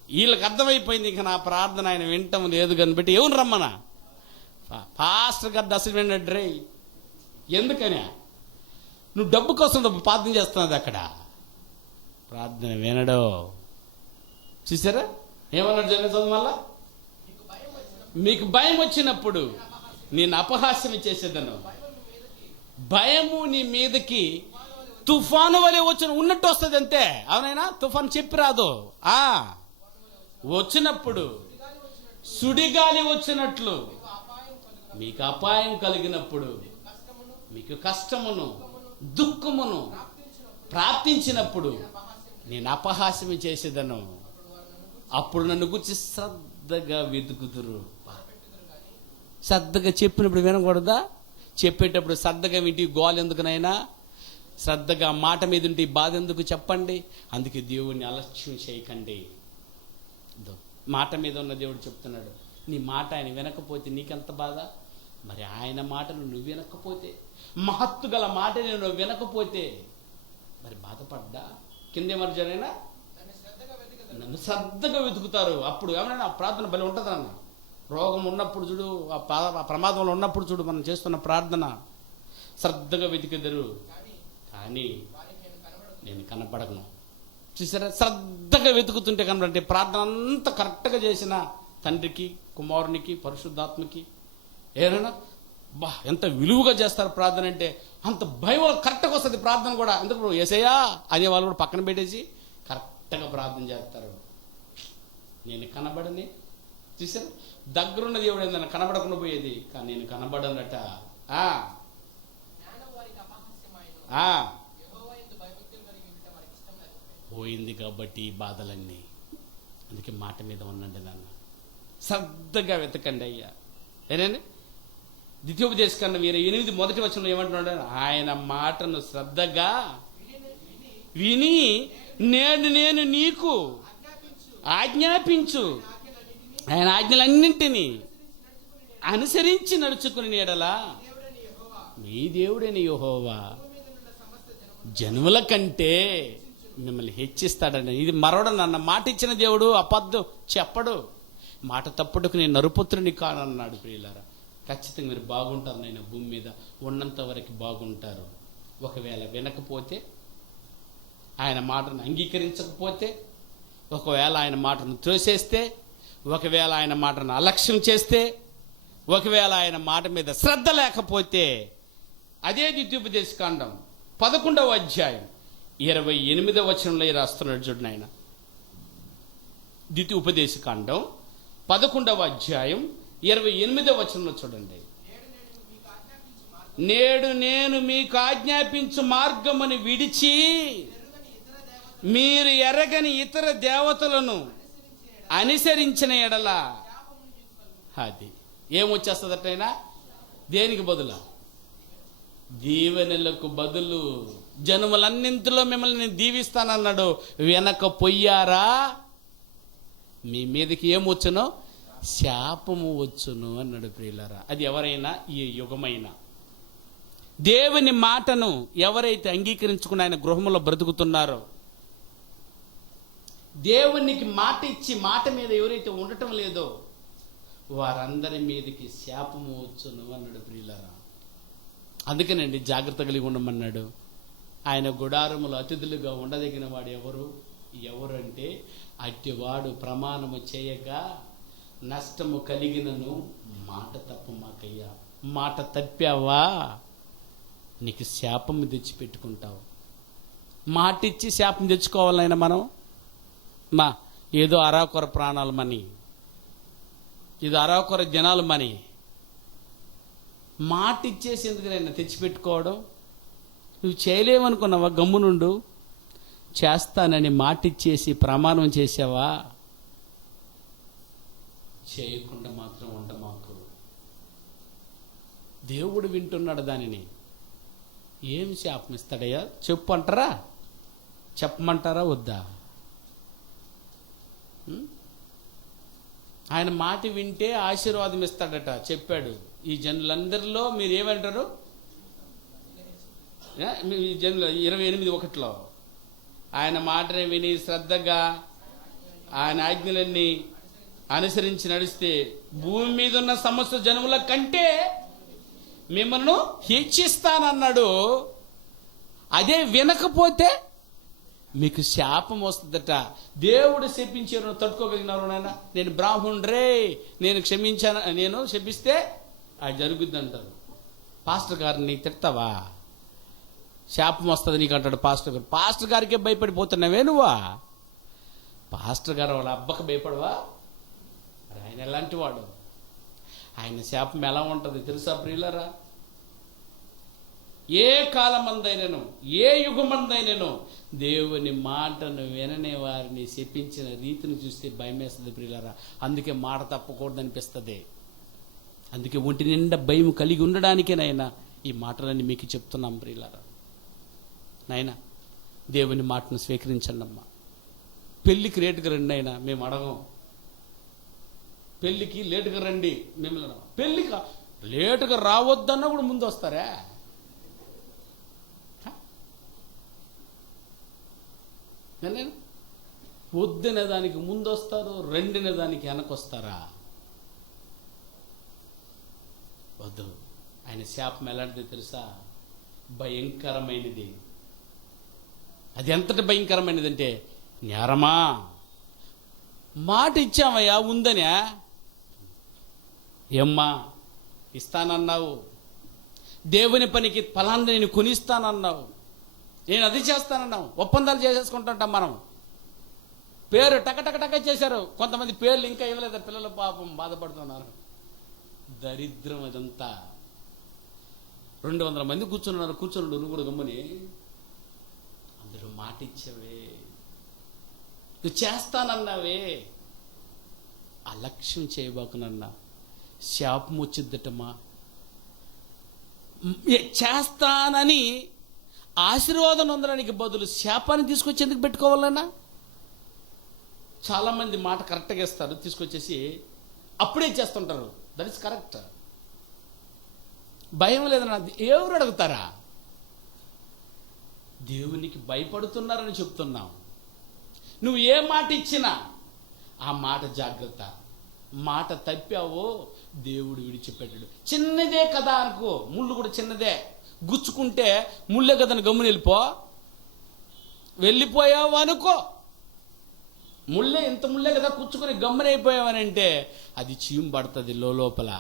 వీళ్ళకి అర్థమైపోయింది ఇంకా నా ప్రార్థన ఆయన వింటం లేదు కనిపెట్టి ఎవరు రమ్మనా. పాస్టర్ గారు అసలు వినడు రే. ఎందుకని? నువ్వు డబ్బు కోసం ప్రార్థన చేస్తున్నది అక్కడ. ప్రార్థన వినడు. చూసారా ఏమన్నాడు? చదువు మళ్ళా. మీకు భయం వచ్చినప్పుడు నేను అపహాస్యం చేసేదను. భయము నీ మీదకి తుఫాను వలె వచ్చిన ఉన్నట్టు వస్తుంది అంతే. అవునైనా తుఫాను చెప్పి రాదు. వచ్చినప్పుడు సుడిగాలి వచ్చినట్లు మీకు అపాయం కలిగినప్పుడు, మీకు కష్టమును దుఃఖమును ప్రాప్తించినప్పుడు నేను అపహాస్యం చేసేదను. అప్పుడు నన్ను గురించి శ్రద్ధగా వెతుకుతురు. శ్రద్ధగా చెప్పినప్పుడు వినకూడదా? చెప్పేటప్పుడు శ్రద్ధగా వింటి గోల్ ఎందుకునైనా, శ్రద్ధగా మాట మీద ఉంటే బాధ ఎందుకు చెప్పండి. అందుకే దేవుడిని అలక్ష్యం చేయకండి. మాట మీద ఉన్న దేవుడు చెప్తున్నాడు, నీ మాట ఆయన వినకపోతే నీకెంత బాధ. మరి ఆయన మాటను నువ్వు వినకపోతే, మహత్తు గల మాటని నువ్వు వినకపోతే మరి బాధపడ్డా. కిందేమర్జనైనా నన్ను శ్రద్ధగా వెతుకుతారు. అప్పుడు ఏమన్నా ప్రార్థన బలి ఉంటుందన్న. రోగం ఉన్నప్పుడు చూడు, ఆ ప్రమాదంలో ఉన్నప్పుడు చూడు, మనం చేస్తున్న ప్రార్థన శ్రద్ధగా వెతికెదరు, కానీ నేను కనపడను. చూసారా? శ్రద్ధగా వెతుకుతుంటే కనబడంటే ప్రార్థన అంతా కరెక్ట్గా చేసిన తండ్రికి, కుమారునికి, పరిశుద్ధాత్మకి ఏమైనా ఎంత విలువగా చేస్తారు ప్రార్థన అంటే. అంత భయం కరెక్ట్గా వస్తుంది ప్రార్థన కూడా. ఎందుకు యేసయ్యా అనే వాళ్ళు కూడా పక్కన పెట్టేసి కరెక్ట్గా ప్రార్థన చేస్తారు. నేను కనబడని. చూసారా? దగ్గరున్న దేవుడు ఏందన్నా కనబడకుండా పోయేది, కానీ నేను కనబడనట. పోయింది కాబట్టి ఈ బాధలన్నీ. అందుకే మాట మీద ఉండండి నాన్న, శ్రద్ధగా వెతకండి అయ్యా. ఏనండి ద్వితీయోపదేశకాండం 8 మొదటి వచనంలో ఏమంటున్నాడు? ఆయన మాటను శ్రద్ధగా విని నేను నీకు ఆజ్ఞాపించు, ఆయన ఆజ్ఞలన్నింటినీ అనుసరించి నడుచుకుని నీడలా మీ దేవుడైన యెహోవా జనుముల కంటే మిమ్మల్ని హెచ్చిస్తాడని. ఇది మరవడం అన్న మాట ఇచ్చిన దేవుడు అబద్ధం చెప్పడు. మాట తప్పుడుకు నేను నరుపుత్రుని కానన్నాడు. ప్రియులారా, ఖచ్చితంగా మీరు బాగుంటారు. నేను భూమి మీద ఉన్నంత వరకు బాగుంటారు. ఒకవేళ వినకపోతే, ఆయన మాటను అంగీకరించకపోతే, ఒకవేళ ఆయన మాటను త్రోసేస్తే, ఒకవేళ ఆయన మాటను అలక్ష్యం చేస్తే, ఒకవేళ ఆయన మాట మీద శ్రద్ధ లేకపోతే, అదే ద్వితీయోపదేశకాండం 11వ అధ్యాయం 28వ వచనంలో రాస్తున్నాడు చూడండి. ఆయన ద్వితీయోపదేశకాండం 11వ అధ్యాయం 28వ వచనంలో చూడండి. నేడు నేను మీకు ఆజ్ఞాపించు మార్గమును విడిచి మీరు ఎరగని ఇతర దేవతలను అనుసరించిన ఎడల, అది ఏమొచ్చేస్తుందటైనా? దేనికి బదులు? దీవెనలకు బదులు. జనములన్నింటిలో మిమ్మల్ని నేను దీవిస్తానన్నాడు. వెనకపోయారా మీ మీదకి ఏమొచ్చునో? శాపము వచ్చును అన్నాడు. ప్రియులారా, అది ఎవరైనా ఈ యుగమైనా దేవుని మాటను ఎవరైతే అంగీకరించుకుని ఆయన గృహంలో బ్రతుకుతున్నారో, దేవునికి మాట ఇచ్చి మాట మీద ఎవరైతే ఉండటం లేదో వారందరి మీదకి శాపము వచ్చును అన్నాడు. ప్రియులారా, అందుకనండి జాగ్రత్త కలిగి ఉండమన్నాడు. ఆయన గుడారములో అతిథులుగా ఉండదగిన వాడు ఎవరంటే అట్టివాడు ప్రమాణము చేయగా నష్టము కలిగినను మాట తప్పమాకయ్యా. మాట తప్పావా నీకు శాపము తెచ్చిపెట్టుకుంటావు. మాట ఇచ్చి శాపం తెచ్చుకోవాలైనా మనం ఏదో అరాకొర ప్రాణాలు మని, ఇది అరాకొర జనాలు మని మాట ఇచ్చేసి ఎందుకనైనా తెచ్చిపెట్టుకోవడం? నువ్వు చేయలేమనుకున్నావా? గమ్మునుండు. చేస్తానని మాట ఇచ్చేసి ప్రమాణం చేసావా? చేయకుండా మాత్రం ఉండమాకు. దేవుడు వింటున్నాడు దానిని. ఏమి శాపం ఇస్తాడయ్యా చెప్పు అంటారా? చెప్పమంటారా వద్దా? ఆయన మాట వింటే ఆశీర్వాదం ఇస్తాడట. చెప్పాడు, ఈ జనులందరిలో మీరు ఏమంటారు? ఈ జనులు 28:1 ఆయన మాటని విని శ్రద్ధగా ఆయన ఆజ్ఞలన్నీ అనుసరించి నడిస్తే భూమి మీద ఉన్న సమస్త జనముల కంటే మిమ్మల్ని హెచ్చిస్తానన్నాడు. అదే వినకపోతే మీకు శాపం వస్తుందట. దేవుడు శపించారు, తట్టుకోగలిగినారు. నాయన నేను బ్రాహ్మణుడే, నేను క్షమించాను, నేను శపిస్తే అది జరుగుద్ది అంటారు. పాస్టర్ గారిని తిడతావా? శాపం వస్తుంది నీకు అంటాడు పాస్టర్ గారు. పాస్టర్ గారికే భయపడిపోతున్నావే నువ్వా? పాస్టర్ గారు వాళ్ళ అబ్బకు భయపడవా? ఆయన ఎలాంటి వాడు? ఆయన శాపం ఎలా ఉంటుంది తెలుసా ప్రియులరా? ఏ కాలమందైనను ఏ యుగమందైనను దేవుని మాటను విననే వారిని శపించిన రీతిని చూస్తే భయమేస్తుంది ప్రియులరా. అందుకే మాట తప్పకూడదు అనిపిస్తుంది. అందుకే ఒంటి నిండా భయం కలిగి ఉండడానికేనైనా ఈ మాటలన్నీ మీకు చెప్తున్నాం ప్రియులరా. నాయనా దేవుని మాటను స్వీకరించండి అమ్మా. పెళ్ళికి లేటుగా రండి అయినా మేము అడగం. పెళ్ళికి లేటుగా రండి మిమ్మల్ని. పెళ్ళికి లేటుగా రావద్దన్నా కూడా ముందు వస్తారా? వద్దనే దానికి ముందు వస్తారు, రెండిన దానికి వెనకొస్తారా? వద్దు. ఆయన శాపం ఎలాంటిది తెలుసా? భయంకరమైనది. అది ఎంతటి భయంకరమైనది అంటే, నేరమా మాట ఇచ్చామయ్యా ఉందనే, ఏమ్మా ఇస్తానన్నావు, దేవుని పనికి ఫలాన్ని నేను కొనిస్తానన్నావు, నేను అది చేస్తానన్నావు, ఒప్పందాలు చేసేసుకుంటుంటాం మనం. పేరు టక చేశారు. కొంతమంది పేర్లు ఇంకా ఇవ్వలేదు. పిల్లలు పాపం బాధపడుతున్నారు. దరిద్రం అదంతా. 200 మంది కూర్చున్నారు. నువ్వు కూడా గమ్ముని అందరూ మాట ఇచ్చావే, నువ్వు చేస్తానన్నావే, అలక్ష్యం చేయబాకునన్నా శాపం వచ్చిద్దటమ్మా. చేస్తానని ఆశీర్వాదం పొందడానికి బదులు శాపాన్ని తీసుకొచ్చి ఎందుకు పెట్టుకోవాలన్నా? చాలామంది మాట కరెక్ట్గా ఇస్తారు, తీసుకొచ్చేసి అప్పుడే చేస్తుంటారు. That is correct. భయం లేదన్నా ఎవరు అడుగుతారా? దేవునికి భయపడుతున్నారని చెప్తున్నాం. నువ్వు ఏ మాట ఇచ్చినా ఆ మాట జాగ్రత్త. మాట తప్పావో దేవుడు విడిచిపెట్టాడు. చిన్నదే కదా అనుకో, ముళ్ళు కూడా చిన్నదే, గుచ్చుకుంటే ముళ్ళే కదని గమ్మున వెళ్ళిపోయావు అనుకో, ముళ్ళే ఇంత ముళ్ళే కదా కూర్చుకొని గమ్మునైపోయావనంటే అది చీము పడుతుంది లోపల.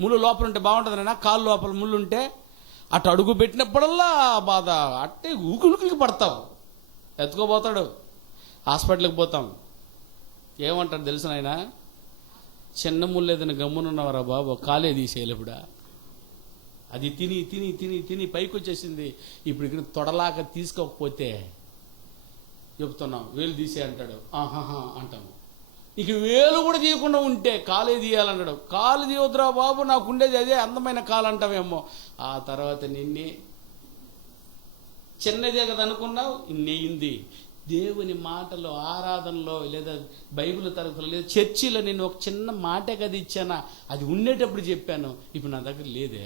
ముళ్ళు లోపల ఉంటే బాగుంటుందన్నా, కాలు లోపల ముళ్ళు ఉంటే అటు అడుగు పెట్టినప్పుడల్లా బాధ, అట్టే ఊకులికి పడతావు. ఎత్తుకోబోతాడు, హాస్పిటల్కి పోతాం. ఏమంటాడు తెలుసు నాయన, చిన్న ముళ్ళు ఏదైనా గమ్మునున్నవరా బాబు, కాలే తీసేయాలి. ఇప్పుడు అది తిని తిని తిని తిని పైకి వచ్చేసింది. ఇప్పుడు ఇక్కడ తొడలాగా తీసుకోకపోతే చెప్తున్నాం, వేలు తీసే అంటాడు. ఆహాహా అంటాము. ఇక వేలు కూడా తీయకుండా ఉంటే కాలే తీయాలంటాడు. కాలు తీయొద్దురా బాబు, నాకు ఉండేది అదే అందమైన కాలు అంటామేమో. ఆ తర్వాత నిన్నే చిన్నదే కదా అనుకున్నావు, ఇన్నేయింది. దేవుని మాటలో, ఆరాధనలో, లేదా బైబిల్ తరగతిలో, లేదా చర్చిలో నేను ఒక చిన్న మాటే కదా ఇచ్చానా, అది ఉండేటప్పుడు చెప్పాను, ఇప్పుడు నా దగ్గర లేదే.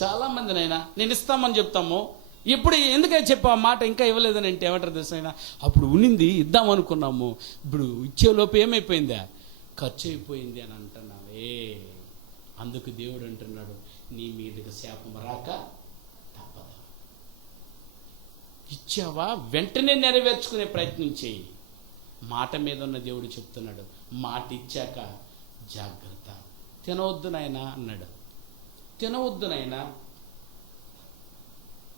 చాలామంది నైనా నేను ఇస్తామని చెప్తాము, ఇప్పుడు ఎందుకని చెప్పా మాట ఇంకా ఇవ్వలేదని అంటే ఏమంటారు తెలుసు అయినా, అప్పుడు ఉన్నింది ఇద్దామనుకున్నాము, ఇప్పుడు ఇచ్చేలోపు ఏమైపోయిందా, ఖర్చు అయిపోయింది అని అంటున్నావే. అందుకు దేవుడు అంటున్నాడు, నీ మీదకి శాపం రాక తప్పదు. ఇచ్చావా వెంటనే నెరవేర్చుకునే ప్రయత్నం చేయి. మాట మీద ఉన్న దేవుడు చెప్తున్నాడు, మాట ఇచ్చాక జాగ్రత్త. తినవద్దు నాయనా అన్నాడు. తినవద్దు నాయనా,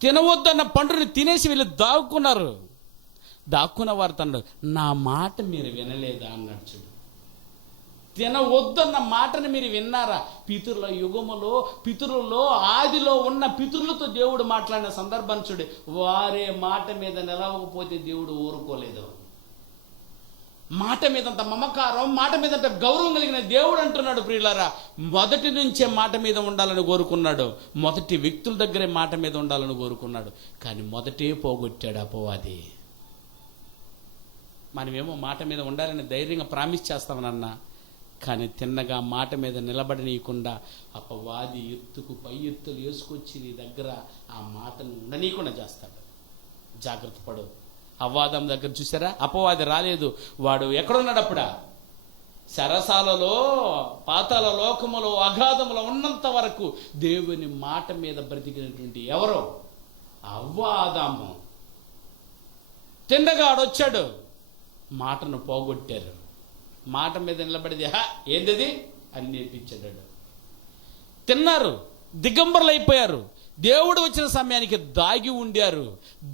తినవద్దన్న పండుని తినేసి వీళ్ళు దాక్కున్న వారు తన్నాడు, నా మాట మీరు వినలేదా అన్నాడు. చూడు, తినవద్దన్న మాటను మీరు విన్నారా? పితరుల యుగములో, పితరుల్లో ఆదిలో ఉన్న పితరులతో దేవుడు మాట్లాడిన సందర్భాన్ని చూడు. వారే మాట మీద నిలవకపోతే దేవుడు ఊరుకోలేదు. మాట మీదంత మమకారం, మాట మీదంత గౌరవం కలిగిన దేవుడు అంటున్నాడు, ప్రియులారా, మొదటి నుంచే మాట మీద ఉండాలని కోరుకున్నాడు. మొదటి వ్యక్తుల దగ్గరే మాట మీద ఉండాలని కోరుకున్నాడు. కానీ మొదటే పోగొట్టాడు అపవాది. మనమేమో మాట మీద ఉండాలని ధైర్యంగా ప్రామిస్ చేస్తామనన్నా, కానీ తిన్నగా మాట మీద నిలబడనీయకుండా అపవాది ఎత్తుకు పై ఎత్తులు వేసుకొచ్చి నీ దగ్గర ఆ మాటను ఉండనీయకుండా చేస్తాడు. జాగ్రత్త పడు. అవ్వాదం దగ్గర చూసారా, అపవాది రాలేదు. వాడు ఎక్కడున్నాడు అప్పుడా? సరసాలలో, పాతాళ లోకములో, అగాధములో ఉన్నంత వరకు దేవుని మాట మీద బ్రతికినటువంటి ఎవరో అవ్వాదాము. తిండగాడొచ్చాడు, మాటను పోగొట్టారు. మాట మీద నిలబడిది ఏంటిది అని నేర్పించాడు. తిన్నారు, దిగంబరులు అయిపోయారు. దేవుడు వచ్చిన సమయానికి దాగి ఉండారు.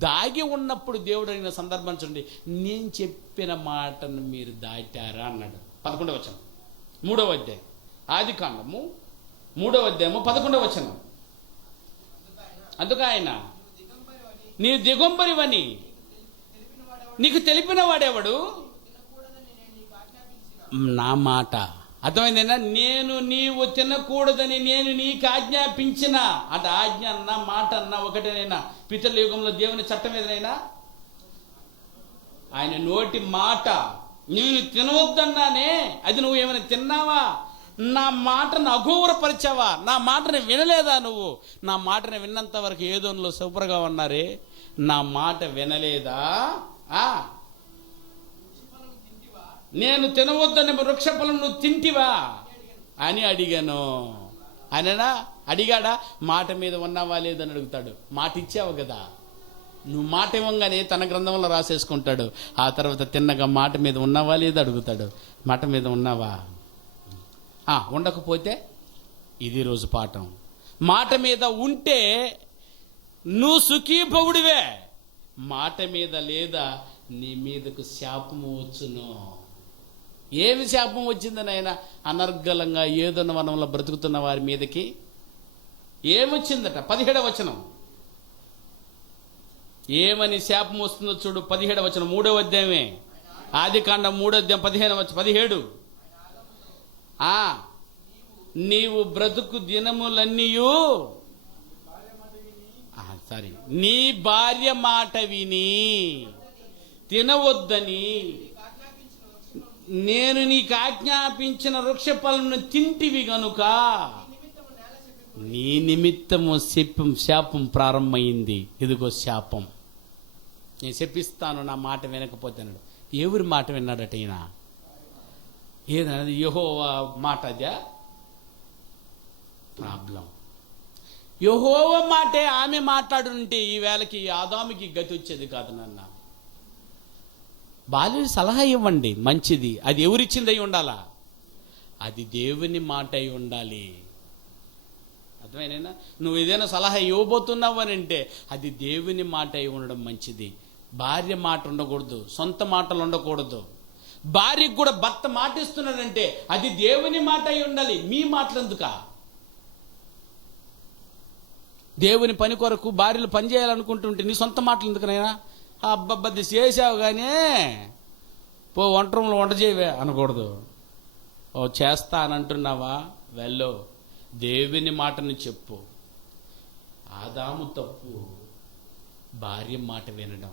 దాగి ఉన్నప్పుడు దేవుడు అయిన సందర్భం చూడండి, నేను చెప్పిన మాటను మీరు దాటారా అన్నాడు. 11వ వచనం 3వ అధ్యాయం ఆదికాండము 3వ అధ్యాయము 11వ వచనం. అందుకు ఆయన, నీ దిగంబరివని నీకు తెలిపిన వాడేవాడు నా మాట. అర్థమైందేనా? నీవు తినకూడదని నేను నీకు ఆజ్ఞాపించిన అంటే ఆజ్ఞ అన్నా మాట అన్నా ఒకటేనైనా. పితరుల యుగంలో దేవుని చట్టం ఏదైనా ఆయన నోటి మాట. నేను తినవద్దన్నానే, అది నువ్వు ఏమైనా తిన్నావా? నా మాటను అఘోరపరిచావా? నా మాటను వినలేదా నువ్వు? నా మాటను విన్నంత వరకు ఏదోలో సూపర్గా ఉన్నారే, నా మాట వినలేదా? నేను తినవద్దని వృక్షఫలం నువ్వు తింటివా అని అడిగాను. ఆయననా అడిగాడా? మాట మీద ఉన్నావా లేదని అడుగుతాడు. మాట ఇచ్చావు కదా, నువ్వు మాట ఇవ్వగానే తన గ్రంథంలో రాసేసుకుంటాడు. ఆ తర్వాత తిన్నగా మాట మీద ఉన్నావా లేదా అడుగుతాడు. మాట మీద ఉన్నావా? ఉండకపోతే ఇది రోజు పాఠం. మాట మీద ఉంటే నువ్వు సుఖీభవుడివే. మాట మీద లేదా నీ మీదకు శాపము వచ్చును. ఏమి శాపం వచ్చిందని ఆయన అనర్గళంగా ఏదోన్న వనంలో బ్రతుకుతున్న వారి మీదకి ఏమొచ్చిందట? 17వ వచనం. ఏమని శాపం వస్తుందో చూడు. 17వ వచనం 3వ అధ్యాయమే, ఆదికాండం 3వ అధ్యాయం 17. నీవు బ్రతుకు దినములన్నీయు నీ భార్య మాట విని తినవద్దని నేను నీకు ఆజ్ఞాపించిన వృక్షఫలమును తింటివి గనుక నీ నిమిత్తము శాపం ప్రారంభమైంది. ఇదిగో శాపం, నేను శపిస్తాను నా మాట వినకపోతే అన్నాడు. ఎవరి మాట విన్నాడట ఈయన? ఏదన్నది యెహోవా మాట. అదే ప్రాబ్లం. యెహోవా మాటే ఆమె మాట్లాడుంటే ఈ వేళకి ఆదాముకి గతి వచ్చేది కాదు. నాన్న, బాలుడి సలహా ఇవ్వండి, మంచిది. అది ఎవరిచ్చింది అయి ఉండాలా? అది దేవుని మాట అయి ఉండాలి. అర్థమైనా? నువ్వు ఏదైనా సలహా ఇవ్వబోతున్నావు అని అంటే అది దేవుని మాట అయి ఉండడం మంచిది. భార్య మాట ఉండకూడదు, సొంత మాటలు ఉండకూడదు. భార్యకు కూడా భర్త మాట ఇస్తున్నాడంటే అది దేవుని మాట అయి ఉండాలి. మీ మాటలు ఎందుకా? దేవుని పని కొరకు భార్యలు పని చేయాలనుకుంటుంటే నీ సొంత మాటలు ఎందుకనైనా? అబ్బబ్బది చేసావు కానీ పో వంట రూమ్లో వంట చేయవే అనకూడదు. ఓ చేస్తా అని అంటున్నావా, వెళ్ళు, దేవుని మాటను చెప్పు. ఆదాము తప్పు భార్య మాట వినడం.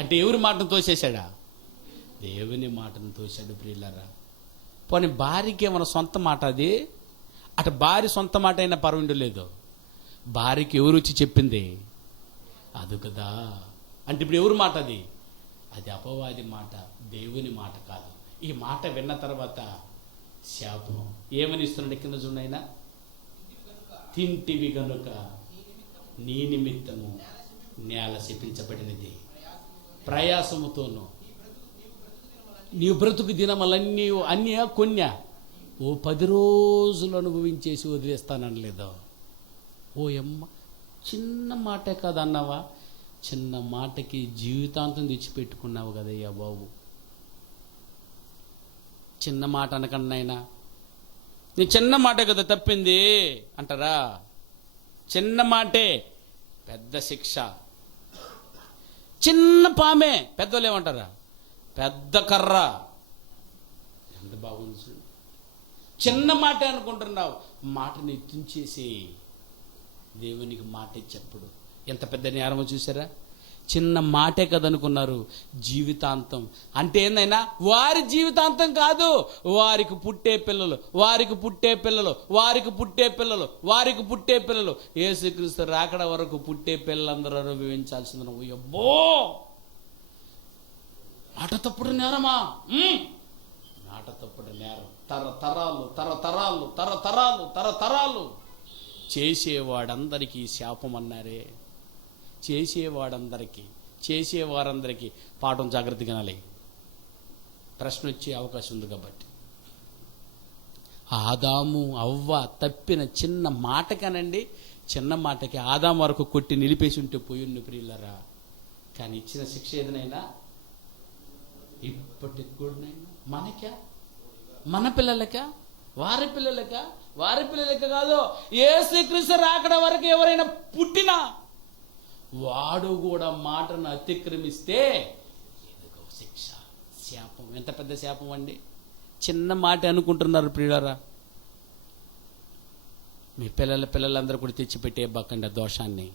అంటే ఎవరి మాటను తోసేశాడా? దేవుని మాటను తోశాడు. ప్రియులారా, పోనీ భార్యకి ఏమైనా సొంత మాట? అది అటు భార్య సొంత మాట అయినా పర్వాలేదు. భార్యకి ఎవరు వచ్చి చెప్పింది? అది కదా. అంటే ఇప్పుడు ఎవరి మాట అది? అది అపవాది మాట, దేవుని మాట కాదు. ఈ మాట విన్న తర్వాత శాపం ఏమని ఇస్తున్నాడు? కింద చూడైనా, తింటివి గనుక నీ నిమిత్తము నేల శపించబడినది, ప్రయాసముతోను నీ బ్రతుకు దినములన్నీ అన్య కొన్య ఓ 10 రోజులు అనుభవించేసి వదిలేస్తాననలేదో. ఓ అమ్మ, చిన్న మాటే కాదన్నావా? చిన్న మాటకి జీవితాంతం తెచ్చిపెట్టుకున్నావు కదయ్యా బాబు. చిన్న మాట అనకండి నాయనా. నీ చిన్న మాటే కదా తప్పింది అంటారా? చిన్న మాటే పెద్ద శిక్ష. చిన్న పామే పెద్దోళ్ళు ఏమంటారా? పెద్ద కర్ర. ఎంత బాగుంది. చిన్న మాటే అనుకుంటున్నావు, మాటని ఎత్తించేసి దేవునికి మాట ఇచ్చేప్పుడు ఎంత పెద్ద నేరమో చూసారా? చిన్న మాటే కదనుకున్నారు, జీవితాంతం. అంటే ఏందైనా వారి జీవితాంతం కాదు, వారికి పుట్టే పిల్లలు, వారికి పుట్టే పిల్లలు, వారికి పుట్టే పిల్లలు, వారికి పుట్టే పిల్లలు, యేసుక్రీస్తు రాకడ వరకు పుట్టే పిల్లలందరూ అనుభవించాల్సింది. అబ్బో, మాట తప్పుడు నేరమా? మాట తప్పుడు నేరం. తరతరాలు తరతరాలు తరతరాలు తరతరాలు చేసేవాడందరికీ శాపం అన్నారే. చేసేవారందరికీ పాఠం జాగ్రత్తగా వినాలి. ప్రశ్న వచ్చే అవకాశం ఉంది కాబట్టి. ఆదాము అవ్వ తప్పిన చిన్న మాటకనండి, చిన్న మాటకి ఆదాము వరకు కొట్టి నిలిపేసి ఉంటే పోయిండు ప్రియులరా. కానీ ఇచ్చిన శిక్ష ఏదైనా ఇప్పటికి కూడా మనకా, మన పిల్లలకా, వారి పిల్లలకా? వారి పిల్లలక కాదు, యేసుక్రీస్తు రాకడ వరకు ఎవరైనా పుట్టినా వాడు కూడా మాటను అతిక్రమిస్తే ఇదిగో శిక్ష, శాపం. ఎంత పెద్ద శాపం అండి! చిన్న మాట అనుకుంటున్నారు ప్రియులారా. మీ పిల్లలందరూ కూడా తెచ్చిపెట్టే బాకండి ఆ దోషాన్ని.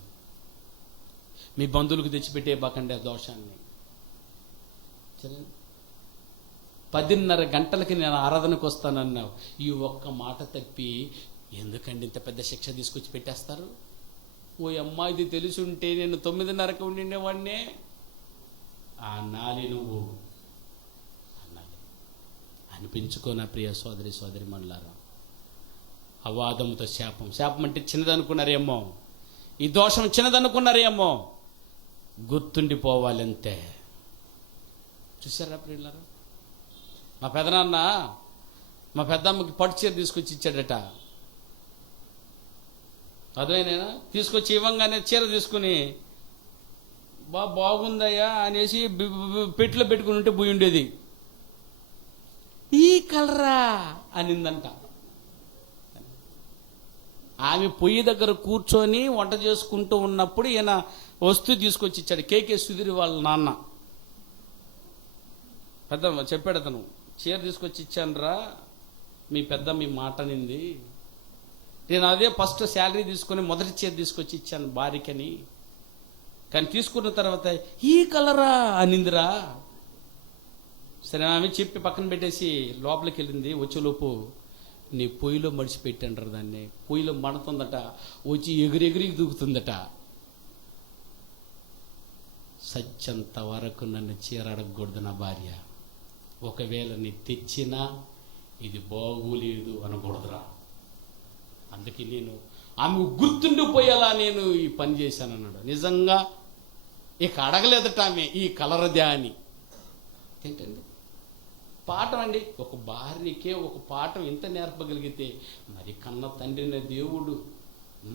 మీ బంధువులకు తెచ్చిపెట్టే బాకండి ఆ దోషాన్ని. 10:30 గంటలకి నేను ఆరాధనకు వస్తానన్నావు. ఈ ఒక్క మాట తప్పి ఎందుకండి ఇంత పెద్ద శిక్ష తీసుకొచ్చి పెట్టేస్తారు? ఓ అమ్మ, ఇది తెలుసుంటే నేను 9:30కి ఉండిండేవాడినే అనాలి. నువ్వు అనాలి అనిపించుకో నా ప్రియ సోదరి మండలారా. అవాదముతో శాపం. శాపం అంటే చిన్నదనుకున్నారేమో, ఈ దోషం చిన్నదనుకున్నారేమో, గుర్తుండిపోవాలంతే. చూసారా ప్రియులారా? మా పెదనాన్న మా పెద్దమ్మకి పట్టు చీర తీసుకొచ్చి ఇచ్చాడట. అదేనా తీసుకొచ్చి ఇవ్వంగానే చీర తీసుకుని బాగుందయ్యా అనేసి పెట్టిలో పెట్టుకుని ఉంటే పోయి ఉండేది. ఈ కలరా అనిందంట. ఆమె పొయ్యి దగ్గర కూర్చొని వంట చేసుకుంటూ ఉన్నప్పుడు ఈయన వస్తువు తీసుకొచ్చి ఇచ్చాడు. కేకే సుధీర్ వాళ్ళ నాన్న పెద్ద చెప్పాడు, అతను చీర తీసుకొచ్చి ఇచ్చానురా, మీ పెద్ద మీ మాట నింది. నేను అదే ఫస్ట్ శాలరీ తీసుకొని మొదటి చీర తీసుకొచ్చి ఇచ్చాను భార్యకని. కానీ తీసుకున్న తర్వాత ఈ కలరా అనిందిరా. సరే ఆమె చెప్పి పక్కన పెట్టేసి లోపలికి వెళ్ళింది. వచ్చేలోపు నీ పొయ్యిలో మడిచిపెట్టంటారు దాన్ని. పొయ్యిలో మండుతుందట, వచ్చి ఎగిరెగిరికి దూకుతుందట. సత్యంత వరకు నన్ను చీరడకూడదు నా భార్య. ఒకవేళ నీ తెచ్చినా ఇది బాగోలేదు అనకూడదురా. అందుకే నేను ఆమె గుర్తుండిపోయేలా నేను ఈ పని చేశానన్నాడు. నిజంగా ఇక అడగలేదట ఆమె ఈ కలరదా అని. ఏంటండి పాఠం అండి. ఒక భార్యకే ఒక పాఠం ఇంత నేర్పగలిగితే మరి కన్న తండ్రిన దేవుడు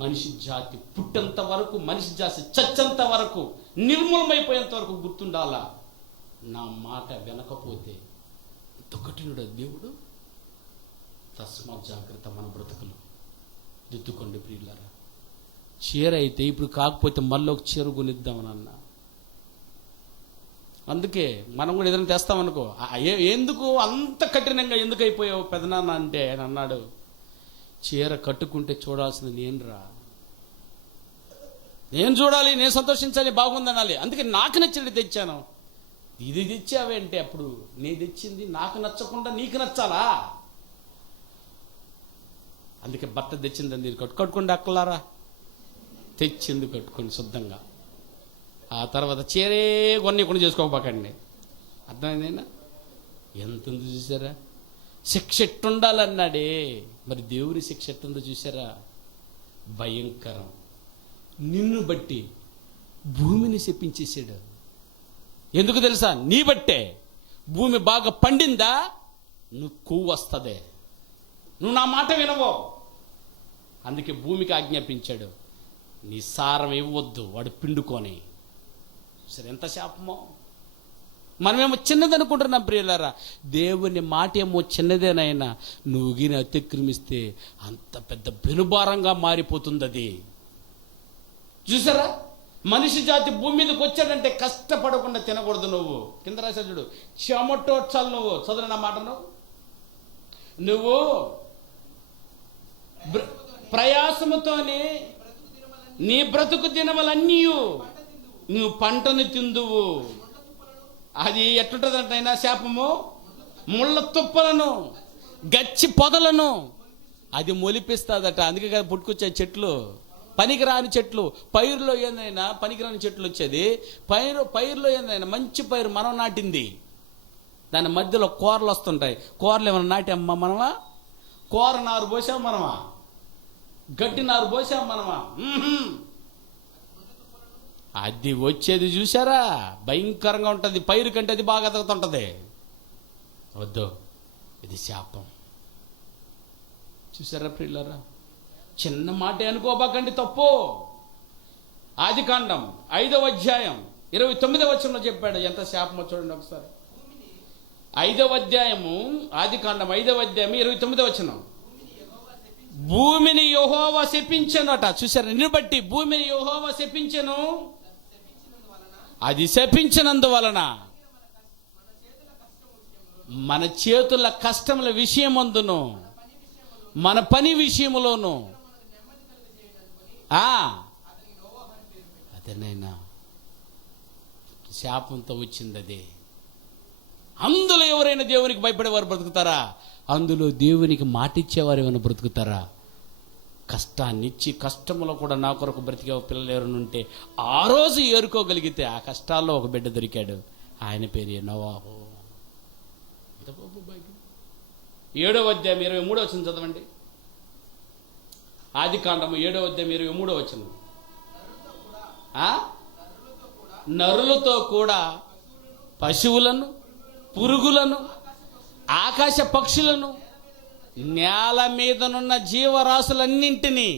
మనిషి జాతి పుట్టేంత వరకు, మనిషి జాతి చచ్చేంత వరకు, నిర్మూలమైపోయేంత వరకు గుర్తుండాలా. నా మాట వినకపోతే ఎంత కఠినుడు దేవుడు. తస్మాత్ జాగ్రత్త. మన బ్రతుకులు దిద్దుకోండి ప్రియులారా. చీర అయితే ఇప్పుడు కాకపోతే మళ్ళీ ఒక చీర కొనిద్దామని అన్నా. అందుకే మనం కూడా ఏదైనా తెస్తామనుకో, ఎందుకు అంత కఠినంగా ఎందుకు అయిపోయావు పెదనాన్న అంటే ఆయన అన్నాడు, చీర కట్టుకుంటే చూడాల్సింది నేనురా. నేను చూడాలి, నేను సంతోషించాలి, బాగుందనాలి. అందుకే నాకు నచ్చినట్టు తెచ్చాను. ఇది తెచ్చావేంటే అప్పుడు నేను తెచ్చింది నాకు నచ్చకుండా నీకు నచ్చాలా? అందుకే భర్త తెచ్చిందని మీరు కట్టుకోండి అక్కలారా. తెచ్చింది కట్టుకోండి శుద్ధంగా. ఆ తర్వాత చీరే కొన్ని చేసుకోకపోకండి. అర్థమైందేనా? ఎంత ఉంది చూసారా? శిక్ష ఎట్టుండాలన్నాడే. మరి దేవుని శిక్ష ఎట్టుందో చూసారా? భయంకరం. నిన్ను బట్టి భూమిని శపించేసాడు. ఎందుకు తెలుసా? నీ బట్టే భూమి బాగా పండిందా, నువ్వు కొవ్వు వస్తుంది. నువ్వు నా మాట వినవో. అందుకే భూమికి ఆజ్ఞాపించాడు, నీ సారం ఇవ్వద్దు, వాడు పిండుకొని. సరే, ఎంత శాపమో. మనమేమో చిన్నదనుకుంటున్నాం ప్రియులారా. దేవుని మాట ఏమో చిన్నదేనైనా నువ్వు గిని అతిక్రమిస్తే అంత పెద్ద పెనుభారంగా మారిపోతుంది అది. చూసారా? మనిషి జాతి భూమి మీదకి వచ్చాడంటే కష్టపడకుండా తినకూడదు. నువ్వు కింద రాసా చూడు, చెమటోడ్చాలి. నువ్వు చదువు నా మాట. నువ్వు ప్రయాసముతోనే నీ బ్రతుకు దినములన్నీ నువ్వు పంటను తిందువు. అది ఎట్లుంటుందంటైనా శాపము, ముళ్ళ తుప్పలను, గచ్చి పొదలను అది మొలిపిస్తుందట. అందుకే కదా పుట్టుకొచ్చే చెట్లు, పనికిరాని చెట్లు. పైరులో ఏందైనా పనికిరాని చెట్లు వచ్చేది. పైరులో ఏందైనా మంచి పైరు మనం నాటింది, దాని మధ్యలో కూరలు వస్తుంటాయి. కూరలు ఏమైనా నాటామా మనమా? కూర నారు పోసాం మనమా? గడ్డి నారు పోసాం మనమా? అది వచ్చేది చూసారా? భయంకరంగా ఉంటుంది. పైరు కంటే అది బాగా ఎదుగుతుంటుంది. వద్దు, ఇది శాపం. చూసారా ప్రియులారా? చిన్న మాట అనుకోబాకండి, తప్పు. ఆదికాండం 5వ అధ్యాయం 29వ వచనంలో చెప్పాడు ఎంత శాపమో చూడండి ఒకసారి. 5వ అధ్యాయము, ఆదికాండం 5వ అధ్యాయం 29వ వచనం. భూమిని యెహోవా శపించెను అట. చూసారా? నిన్ను బట్టి భూమిని యెహోవా శపించెను. అది శపించినందువలన మన చేతుల కష్టముల విషయమందును మన పని విషయములోను అదేనైనా శాపంతో వచ్చింది అదే. అందులో ఎవరైనా దేవునికి భయపడేవారు బ్రతుకుతారా? అందులో దేవునికి మాటిచ్చేవారు ఏమైనా బ్రతుకుతారా? కష్టాన్నిచ్చి కష్టంలో కూడా నా కొరకు బ్రతికే పిల్లలు ఎవరైనా ఉంటే ఆ రోజు ఏరుకోగలిగితే, ఆ కష్టాల్లో ఒక బిడ్డ దొరికాడు. ఆయన పేరు నోవాహు. 7వ అధ్యాయం 23వ వచనం చదవండి. ఆదికాండము 7వ అధ్యాయం 23వ వచనం. నరులతో కూడా పశువులను, పురుగులను, ఆకాశ పక్షులను, నేల మీదనున్న జీవరాశులన్నింటినీ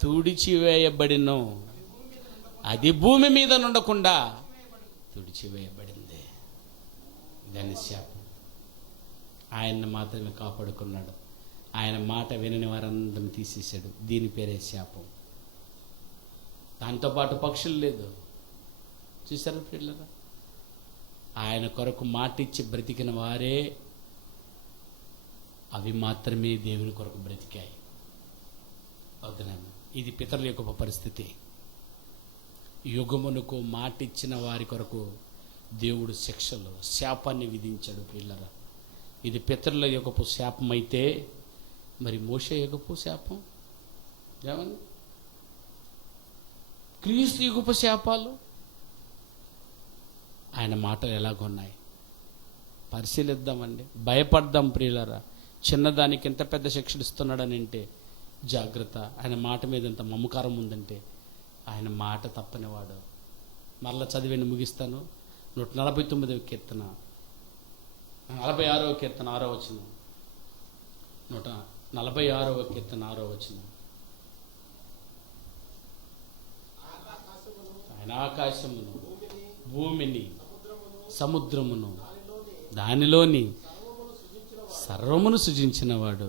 తుడిచివేయబడిను. అది భూమి మీద నుండకుండా తుడిచివేయబడింది. దాని శాపం. ఆయన్ని మాత్రమే కాపాడుకున్నాడు. ఆయన మాట వినని వారందరిని తీసేశాడు. దీని పేరే శాపం. దాంతోపాటు పక్షులు లేదు. చూసారా పిల్లరా? ఆయన కొరకు మాటిచ్చి బ్రతికిన వారే, అవి మాత్రమే దేవుని కొరకు బ్రతికాయి. అవుతున్నాను. ఇది పితరుల యొక్క పరిస్థితి. యుగమునకు మాటిచ్చిన వారి కొరకు దేవుడు శిక్షలు, శాపాన్ని విధించాడు పిల్లరా. ఇది పితరుల యొక్క శాపం అయితే, మరి మోషే యుగపు శాపం ఏమని? క్రీస్తు యుగపు శాపాలు ఆయన మాటలు ఎలాగున్నాయి పరిశీలిద్దామండి. భయపడ్డాం ప్రియులారా. చిన్నదానికి ఎంత పెద్ద శిక్షలు ఇస్తున్నాడని అంటే జాగ్రత్త. ఆయన మాట మీద ఎంత మమకారం ఉందంటే ఆయన మాట తప్పనివాడు. మరలా చదివిని ముగిస్తాను. 149వ కీర్తన 46వ కీర్తన 6వ వచనం. 146వ కీర్తన 6వ వచనం. ఆయన ఆకాశమును భూమిని సముద్రమును దానిలోని సర్వమును సృజించినవాడు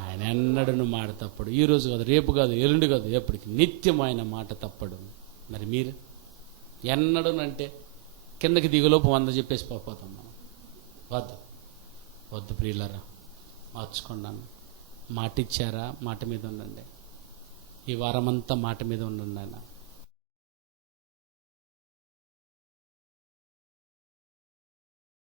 ఆయన ఎన్నడను మాట తప్పడు. ఈరోజు కాదు, రేపు కాదు, ఎల్లుండి కాదు, ఎప్పటికి నిత్యం ఆయన మాట తప్పడు. మరి మీరు ఎన్నడను అంటే కిందకి దిగులోపు 100 చెప్పేసి పోతాం మనం. వద్దు వద్దు ప్రియులారా, మార్చుకున్నాను. మాట ఇచ్చారా? మాట మీద ఉండండి. ఈ వారమంతా మాట మీద ఉండండి ఆయన.